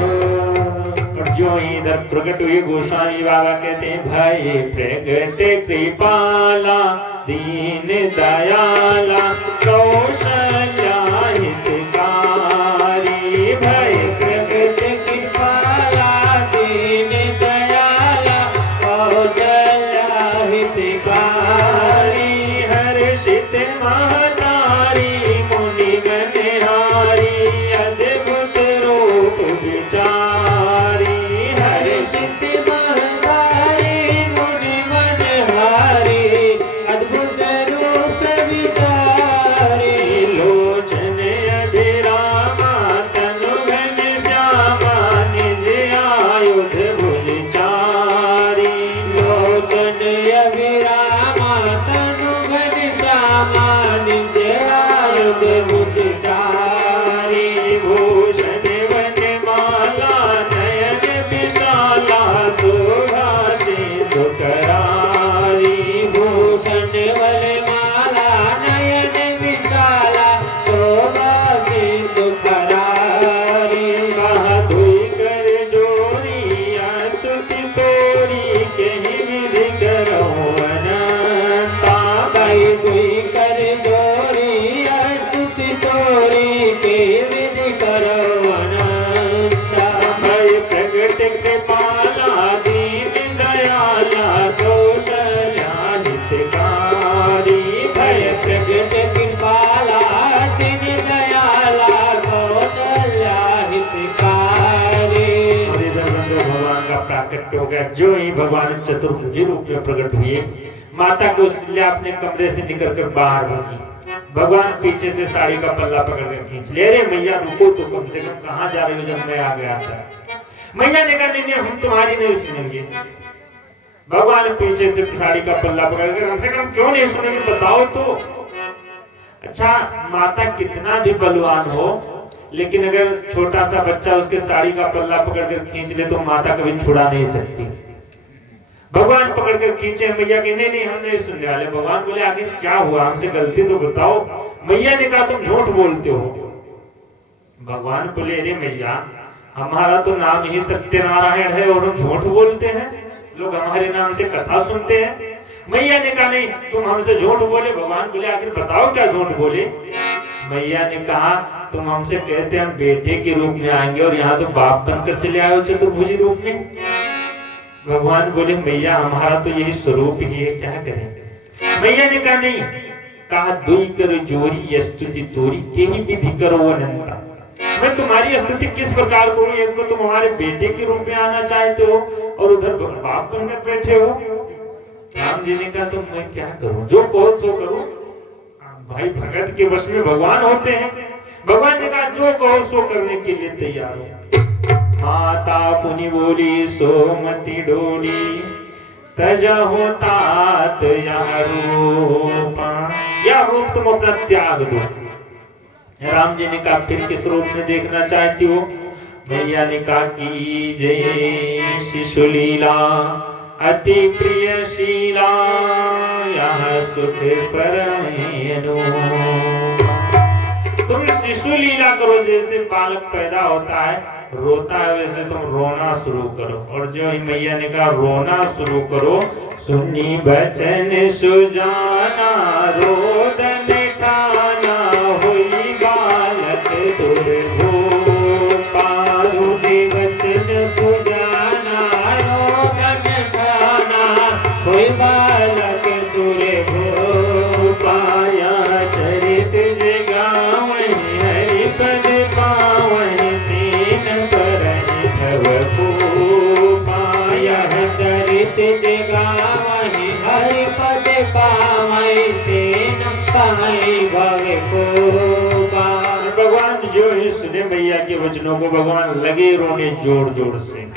और जो ही इधर प्रकट हुए, गोस्वामी बाबा कहते हैं भाई प्रगट कृपाला दीन दयाला कौशल्या हितकारी। भाई प्रगट कृपाला दीन दयाला कौशल्या हितकारी। हर्षित महतारी मुनि गणहारी अद्भुत रूप विचारी। हर्षित महतारी मुनि गणहारी अद्भुत रूप विचारी। लोचन अभिरामा तनु घनश्यामा निज आयुध भुजचारी। लोचन अभिरामा तनु घनश्यामा निज आयुध भुजचारी। भूषण वनमाला नयन विशाला शोभा सिंधु करारी। भूषण वनमाला नयन विशाला शोभा सिंधु करारी। बहादुरी कर जोरी स्तुति तोरी कहीं विधि करो अनंता। बहादुरी कर जोरी स्तुति तोरी के विधि करो अनंता। भय प्रगट कृपाला दीन दयाला कौशल्या हितकारी। भय प्रगट कृपाला दीन दयाला कौशल्या हितकारी। और इधर भगवान का प्राकट्य हो गया। जो ही भगवान चतुर्भुजी रूप में प्रकट हुए, माता कौशल्या अपने कमरे से निकलकर बाहर भागी। भगवान पीछे से साड़ी का पल्ला पकड़कर खींच ले। अरे मैया रुको तो, कम से कम कहाँ जा रही हो जब मैं आ गया था। मैया ने कहा नहीं हम तुम्हारी नहीं सुनेंगे। भगवान पीछे से साड़ी का पल्ला पकड़कर कम से कम क्यों नहीं सुनेंगे बताओ तो। अच्छा, माता कितना भी बलवान हो, लेकिन अगर छोटा सा बच्चा उसके साड़ी का पल्ला पकड़कर खींच ले तो माता कभी छुड़ा नहीं सकती। भगवान पकड़ कर खींचे, मैया के नहीं नहीं हम नहीं सुनने वाले। भगवान बोले आखिर क्या हुआ, हमसे गलती तो बताओ। मैया ने कहा तुम झूठ बोलते हो। भगवान बोले अरे मैया हमारा तो नाम ही सत्यनारायण है और हम झूठ बोलते हैं, लोग हमारे नाम से कथा सुनते हैं। मैया ने कहा नहीं तुम हमसे झूठ बोले। भगवान बोले आखिर बताओ क्या झूठ बोले। मैया ने कहा तुम हमसे कहते हम बेटे के रूप में आएंगे और यहाँ तो बाप बनकर चले आए हो चतुर्भुजी रूप में। भगवान बोले मैया हमारा तो यही स्वरूप ही है, क्या करें। मैया ने कहा नहीं, कहा दुई करो जोरी स्तुति तोरी के ही विधि करो वो अनंता। मैं तुम्हारी स्तुति किस प्रकार करूं, एक तो तुम हमारे बेटे के रूप में आना चाहते हो और उधर बाप बनकर बैठे हो। राम जी ने कहा तो मैं क्या करूं, जो कहो सो करूं। भाई भगत के वश में भगवान होते हैं। भगवान ने कहा जो कहो सो करने के लिए तैयार हो। माता पुनि बोली सोमति डोली तजा होता या रूप तुम अपना त्याग दो। राम जी ने कहा फिर किस रूप में देखना चाहती हो। मैया ने कहा कि जय शिशु लीला अति प्रिय शीला यह सुख परमेनु। तुम शिशु लीला करो, जैसे बालक पैदा होता है रोता है वैसे तुम रोना शुरू करो। और जो ही मैया ने कहा रोना शुरू करो, सुनी बचन सुजाना रोदन ठाना हुई बालक सुरभूपा। सुनी बचन सुजाना रोदन ठाना हुई बालक सुरभूपा। या चरित जगावहि हरिपद पावहि तीन परनि भवभूपा। यह चरित जगावहि हरिपद पावहि तीन पाई भवभूपा। भगवान जो ही सुने मैया के वचनों को भगवान लगे रोने जोर जोर से।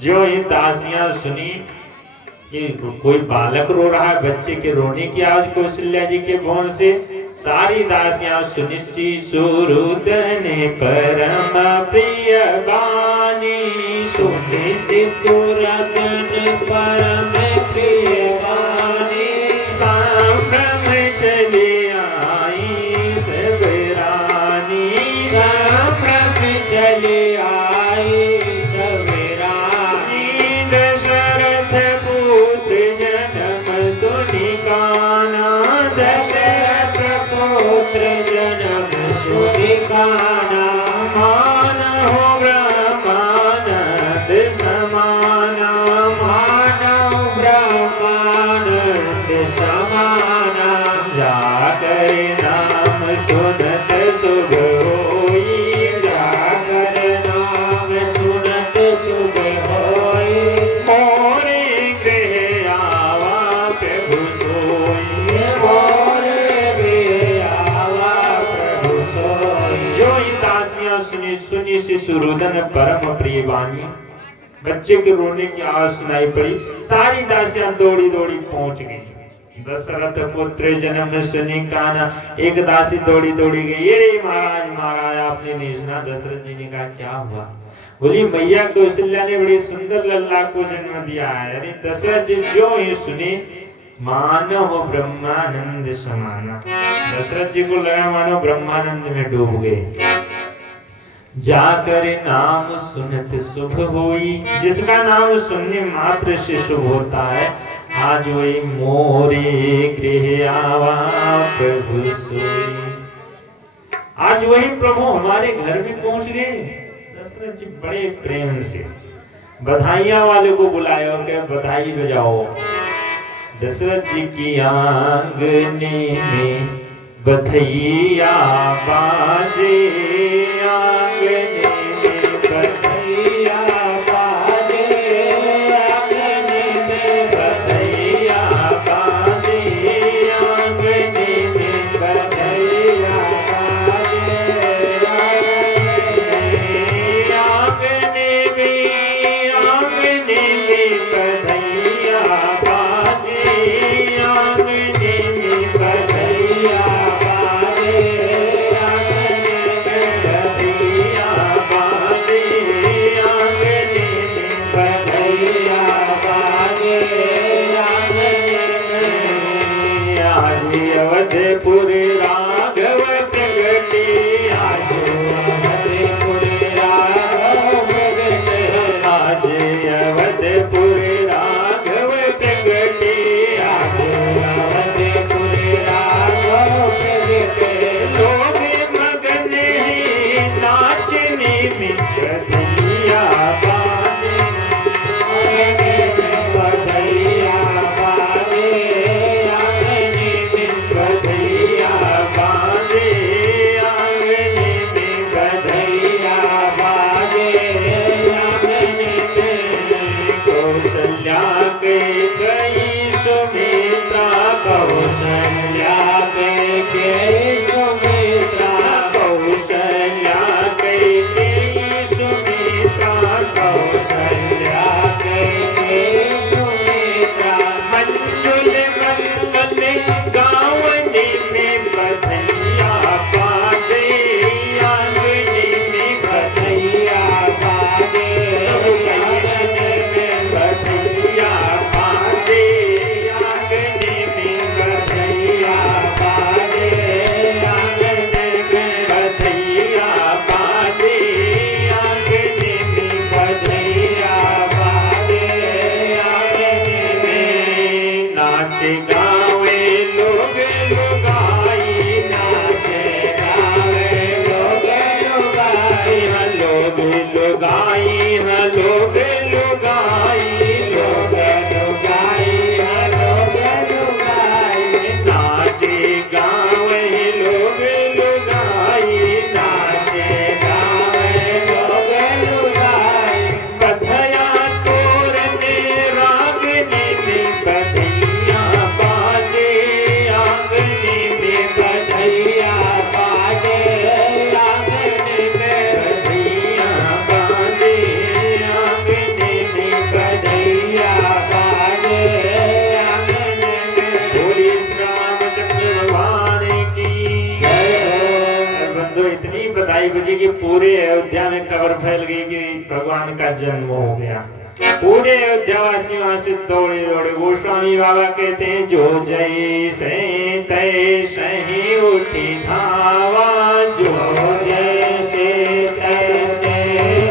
जो ही दासियां सुनी कि कोई बालक रो रहा है, बच्चे के रोने की आवाज कौशल्या जी के भवन से, सारी दासियां सुनी शिशुरुदन परम प्रिय बानी। सुनी शिशुरुदन परम प्रिय बानी। संभ्रम चली आई सब रानी। संभ्रम चली आई सब रानी। दशरथ पुत्र जन्म सुनि काना। दशरथ पुत्र जन्म सुनि काना। मान हो ब्रह्मानंद समाना। मानव ब्रह्मानंद समाना। जाकर नाम सुनत शुभ होई। जाकर नाम सुनत शुभ होई। मोरे गृह आवा प्रभु सोई। मोरे गृह आवा प्रभु सोई। जो ही दासियां सुनी सुनी शिशुरुदन परम प्रिय वाणी। बच्चे के रोने की आवाज सुनाई पड़ी, सारी दासियां दौड़ी दौड़ी पहुंच गई। दशरथ पुत्र जन्म सुनि काना। एक दासी दौड़ी दौड़ी गई, ये महाराज महाराज आपने नहीं सुना। दशरथ जी ने कहा क्या हुआ। बोली मैया कौशल्या ने बड़ी सुंदर लल्ला को जन्म दिया है। अरे दशरथ जी जो ही सुने मानो ब्रह्मानंद समाना। दशरथ जी को लगा मानो ब्रह्मानंद में डूब गए। जाकर नाम सुनत शुभ होई। जिसका नाम सुनने मात्र से शुभ होता है, आज वही मोरे गृह आवा प्रभु सोई। आज वही प्रभु हमारे घर में पहुंच गए। दशरथ जी बड़े प्रेम से बधाइयां वाले को बुलाए और कहे बधाई बजाओ। दशरथ जी की आंगने में बधैया बाजे। आंगने में बधैया बाजे। आंगने में बधैया बाजे। आंगने में बधैया बाजे। आंगने में बधैया बाजे। आंगने में बधैया बाजे। आंगने में बधैया बाजे। अवधपुर राघव प्रगटे आज अवधपुर राघव प्रगटे आज अवधपुर राघव प्रगटे आज अवधपुर राघव प्रगटे लोग मगन हैं नाचने में कन्हैया बाजे बधैया बाजे आंगने में बधैया बाजे आंगने में बधैया बाजे आंगने में कौशल्या के गई सुमित्रा कौशल्या के सुमित्रा कौशल्या के गई सुमित्रा कौशल्या के सुमित्रा मंजुल मंगल गावने में बधैया बाजे आंगने में बधैया बाजे सब आंगने में बधैया बाजे आंगने में बधैया बाजे आंगने में बधैया बाजे आंगने में बधैया बाजे आंगने में नाच गावे लोग लुगाई नाच गावे लोग लुगाई लोग लुगाई लोग लुगाई लोग लुगाई लोग लुगाई नाचे गावे लोग लुगाई नाचे गावे लोग लुगाई बधया तोरने रागने में बधैया बाजे आंगने में बधैया बाजे आंगने में बधैया बाजे आंगने में बधैया बाजे आंगने में बोली श्री रामचंद्र भगवान की जय हो। बंधु इतनी बधाई बजी कि पूरे अयोध्या में खबर फैल गई कि भगवान का जन्म हो गया। पूरे अयोध्यावासी वहां से दौड़े दौड़े। गोस्वामी बाबा कहते हैं जो जैसे तैसे ही उठी धावा जो जैसे तैसे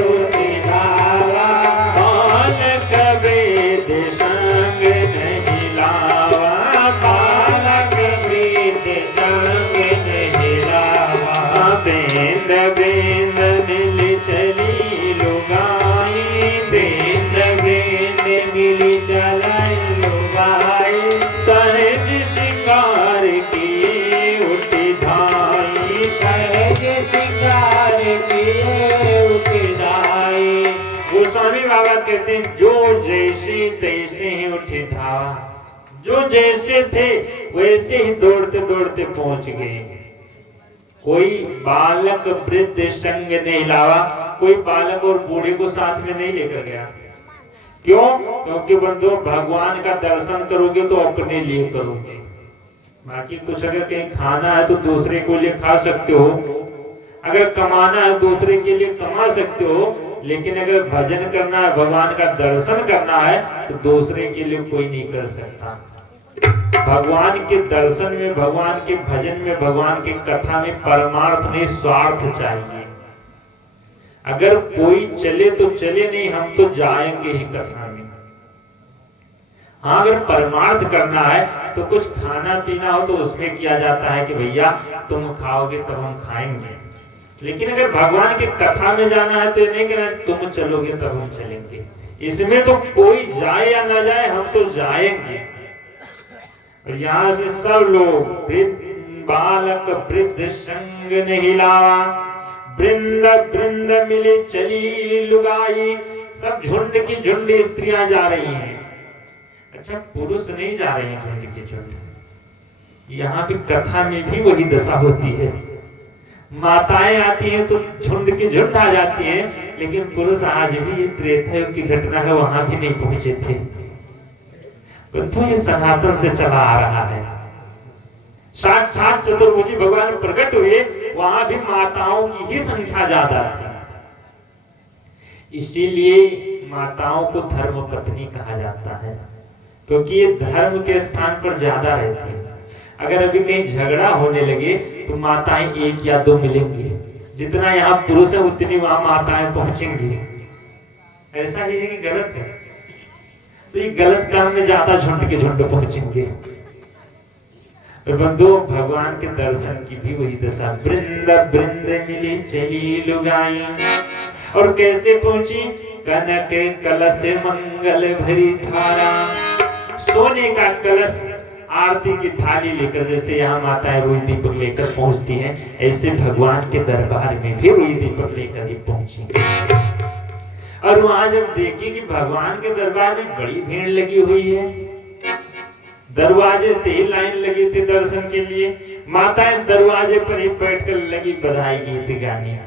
उठी धावा बालक वेद संग नहीं लावा बालक वेद संग नहीं लावा बेंद बेंद मिल चली लुगाई बेंद बेंद मिली चलाई लुगाई सहज श्रृंगार की उठी धाई सहज सिंगार किए उठी धाई गोस्वामी बाबा कहते हैं जो जैसे तैसे ही उठी धावा। जो जैसे थे वैसे ही दौड़ते दौड़ते पहुंच गए। कोई बालक वृद्ध संग नहीं लावा। कोई बालक और बूढ़े को साथ में नहीं लेकर गया। क्यों? क्योंकि बंधु भगवान का दर्शन करोगे तो अपने लिए करोगे। बाकी कुछ अगर कहीं खाना है तो दूसरे को लिए खा सकते हो, अगर कमाना है दूसरे के लिए कमा सकते हो, लेकिन अगर भजन करना है, भगवान का दर्शन करना है तो दूसरे के लिए कोई नहीं कर सकता। भगवान के दर्शन में, भगवान के भजन में, भगवान की कथा में परमार्थ नहीं स्वार्थ चाहिए। अगर कोई चले तो चले, नहीं हम तो जाएंगे ही कथा में। हाँ, अगर परमार्थ करना है तो कुछ खाना पीना हो तो उसमें किया जाता है कि भैया तुम खाओगे तब हम खाएंगे। लेकिन अगर भगवान की कथा में जाना है तो नहीं कहना तुम चलोगे तब हम चलेंगे। इसमें तो कोई जाए या ना जाए हम तो जाएंगे। और यहाँ से सब लोग बालक वृद्ध संग नहीं लावा, वृंद वृंद मिली चली लुगाई। सब झुंड की झुंड स्त्रियां जा रही हैं। अच्छा, पुरुष नहीं जा रहे हैं झुंड की झुंड। यहाँ की कथा में भी वही दशा होती है। माताएं आती हैं तो झुंड की झुंड आ जाती हैं, लेकिन पुरुष आज भी ये त्रेता युग की घटना है वहां भी नहीं पहुंचे थे। तो ये सनातन से चला आ रहा है। साक्षात चतुर्भुजी भगवान प्रकट हुए, वहां भी माताओं की ही संख्या ज्यादा थी। इसीलिए माताओं को धर्म पत्नी कहा जाता है, क्योंकि ये धर्म के स्थान पर ज्यादा रहती है। अगर अभी कहीं झगड़ा होने लगे तो माताएं 1 या 2 मिलेंगी, जितना यहाँ पुरुष है उतनी वहां माताएं पहुंचेंगी। ऐसा ही है कि गलत है? तो ये गलत काम में ज्यादा झुंड के झुंड पहुंचेंगे। और बंधुओं, भगवान के दर्शन की भी वही दशा। वृंद वृंद मिली चली लुगाई, और कैसे पहुंची? कनक कलश मंगल भरी धारा। सोने का कलश आरती की थाली लेकर, जैसे यहाँ माताएं रुई दीपक लेकर पहुंचती हैं, ऐसे भगवान के दरबार में भी रुई दीपक लेकर ही पहुंची। और वहां जब देखी कि भगवान के दरबार में बड़ी भीड़ लगी हुई है, दरवाजे से ही लाइन लगी थी दर्शन के लिए, माताएं दरवाजे पर ही बैठकर लगी बधाई गीत गाने।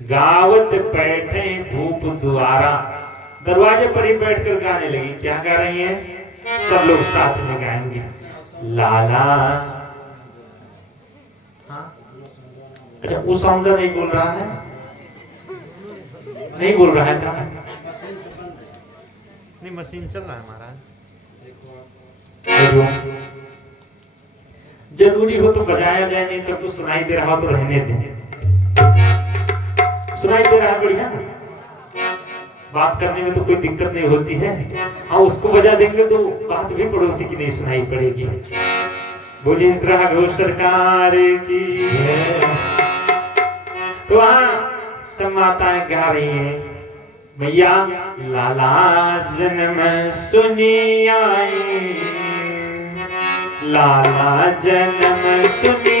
गावत बैठे भूप द्वारा, दरवाजे पर ही बैठकर गाने लगी। क्या गा रही हैं? सब लोग साथ में गाएंगे। लाला, हाँ? अच्छा, वो सौंदर्य नहीं बोल रहा है, नहीं बोल रहा है, कहाँ? नहीं, मशीन चल रहा है महाराज। जरूरी हो तो बजाया जाए, नहीं सबको सुनाई दे रहा हो तो रहने दें। सुनाई दे रहा है, बढ़िया, बात करने में तो कोई दिक्कत नहीं होती है। हाँ, उसको बजा देंगे तो बात भी पड़ोसी की नहीं सुनाई पड़ेगी। बोलिए राघव सरकार की। तो वहाँ सब माताएं गा रही हैं, मैया लाला जन्म सुनी आई, लाला जन्म सुनी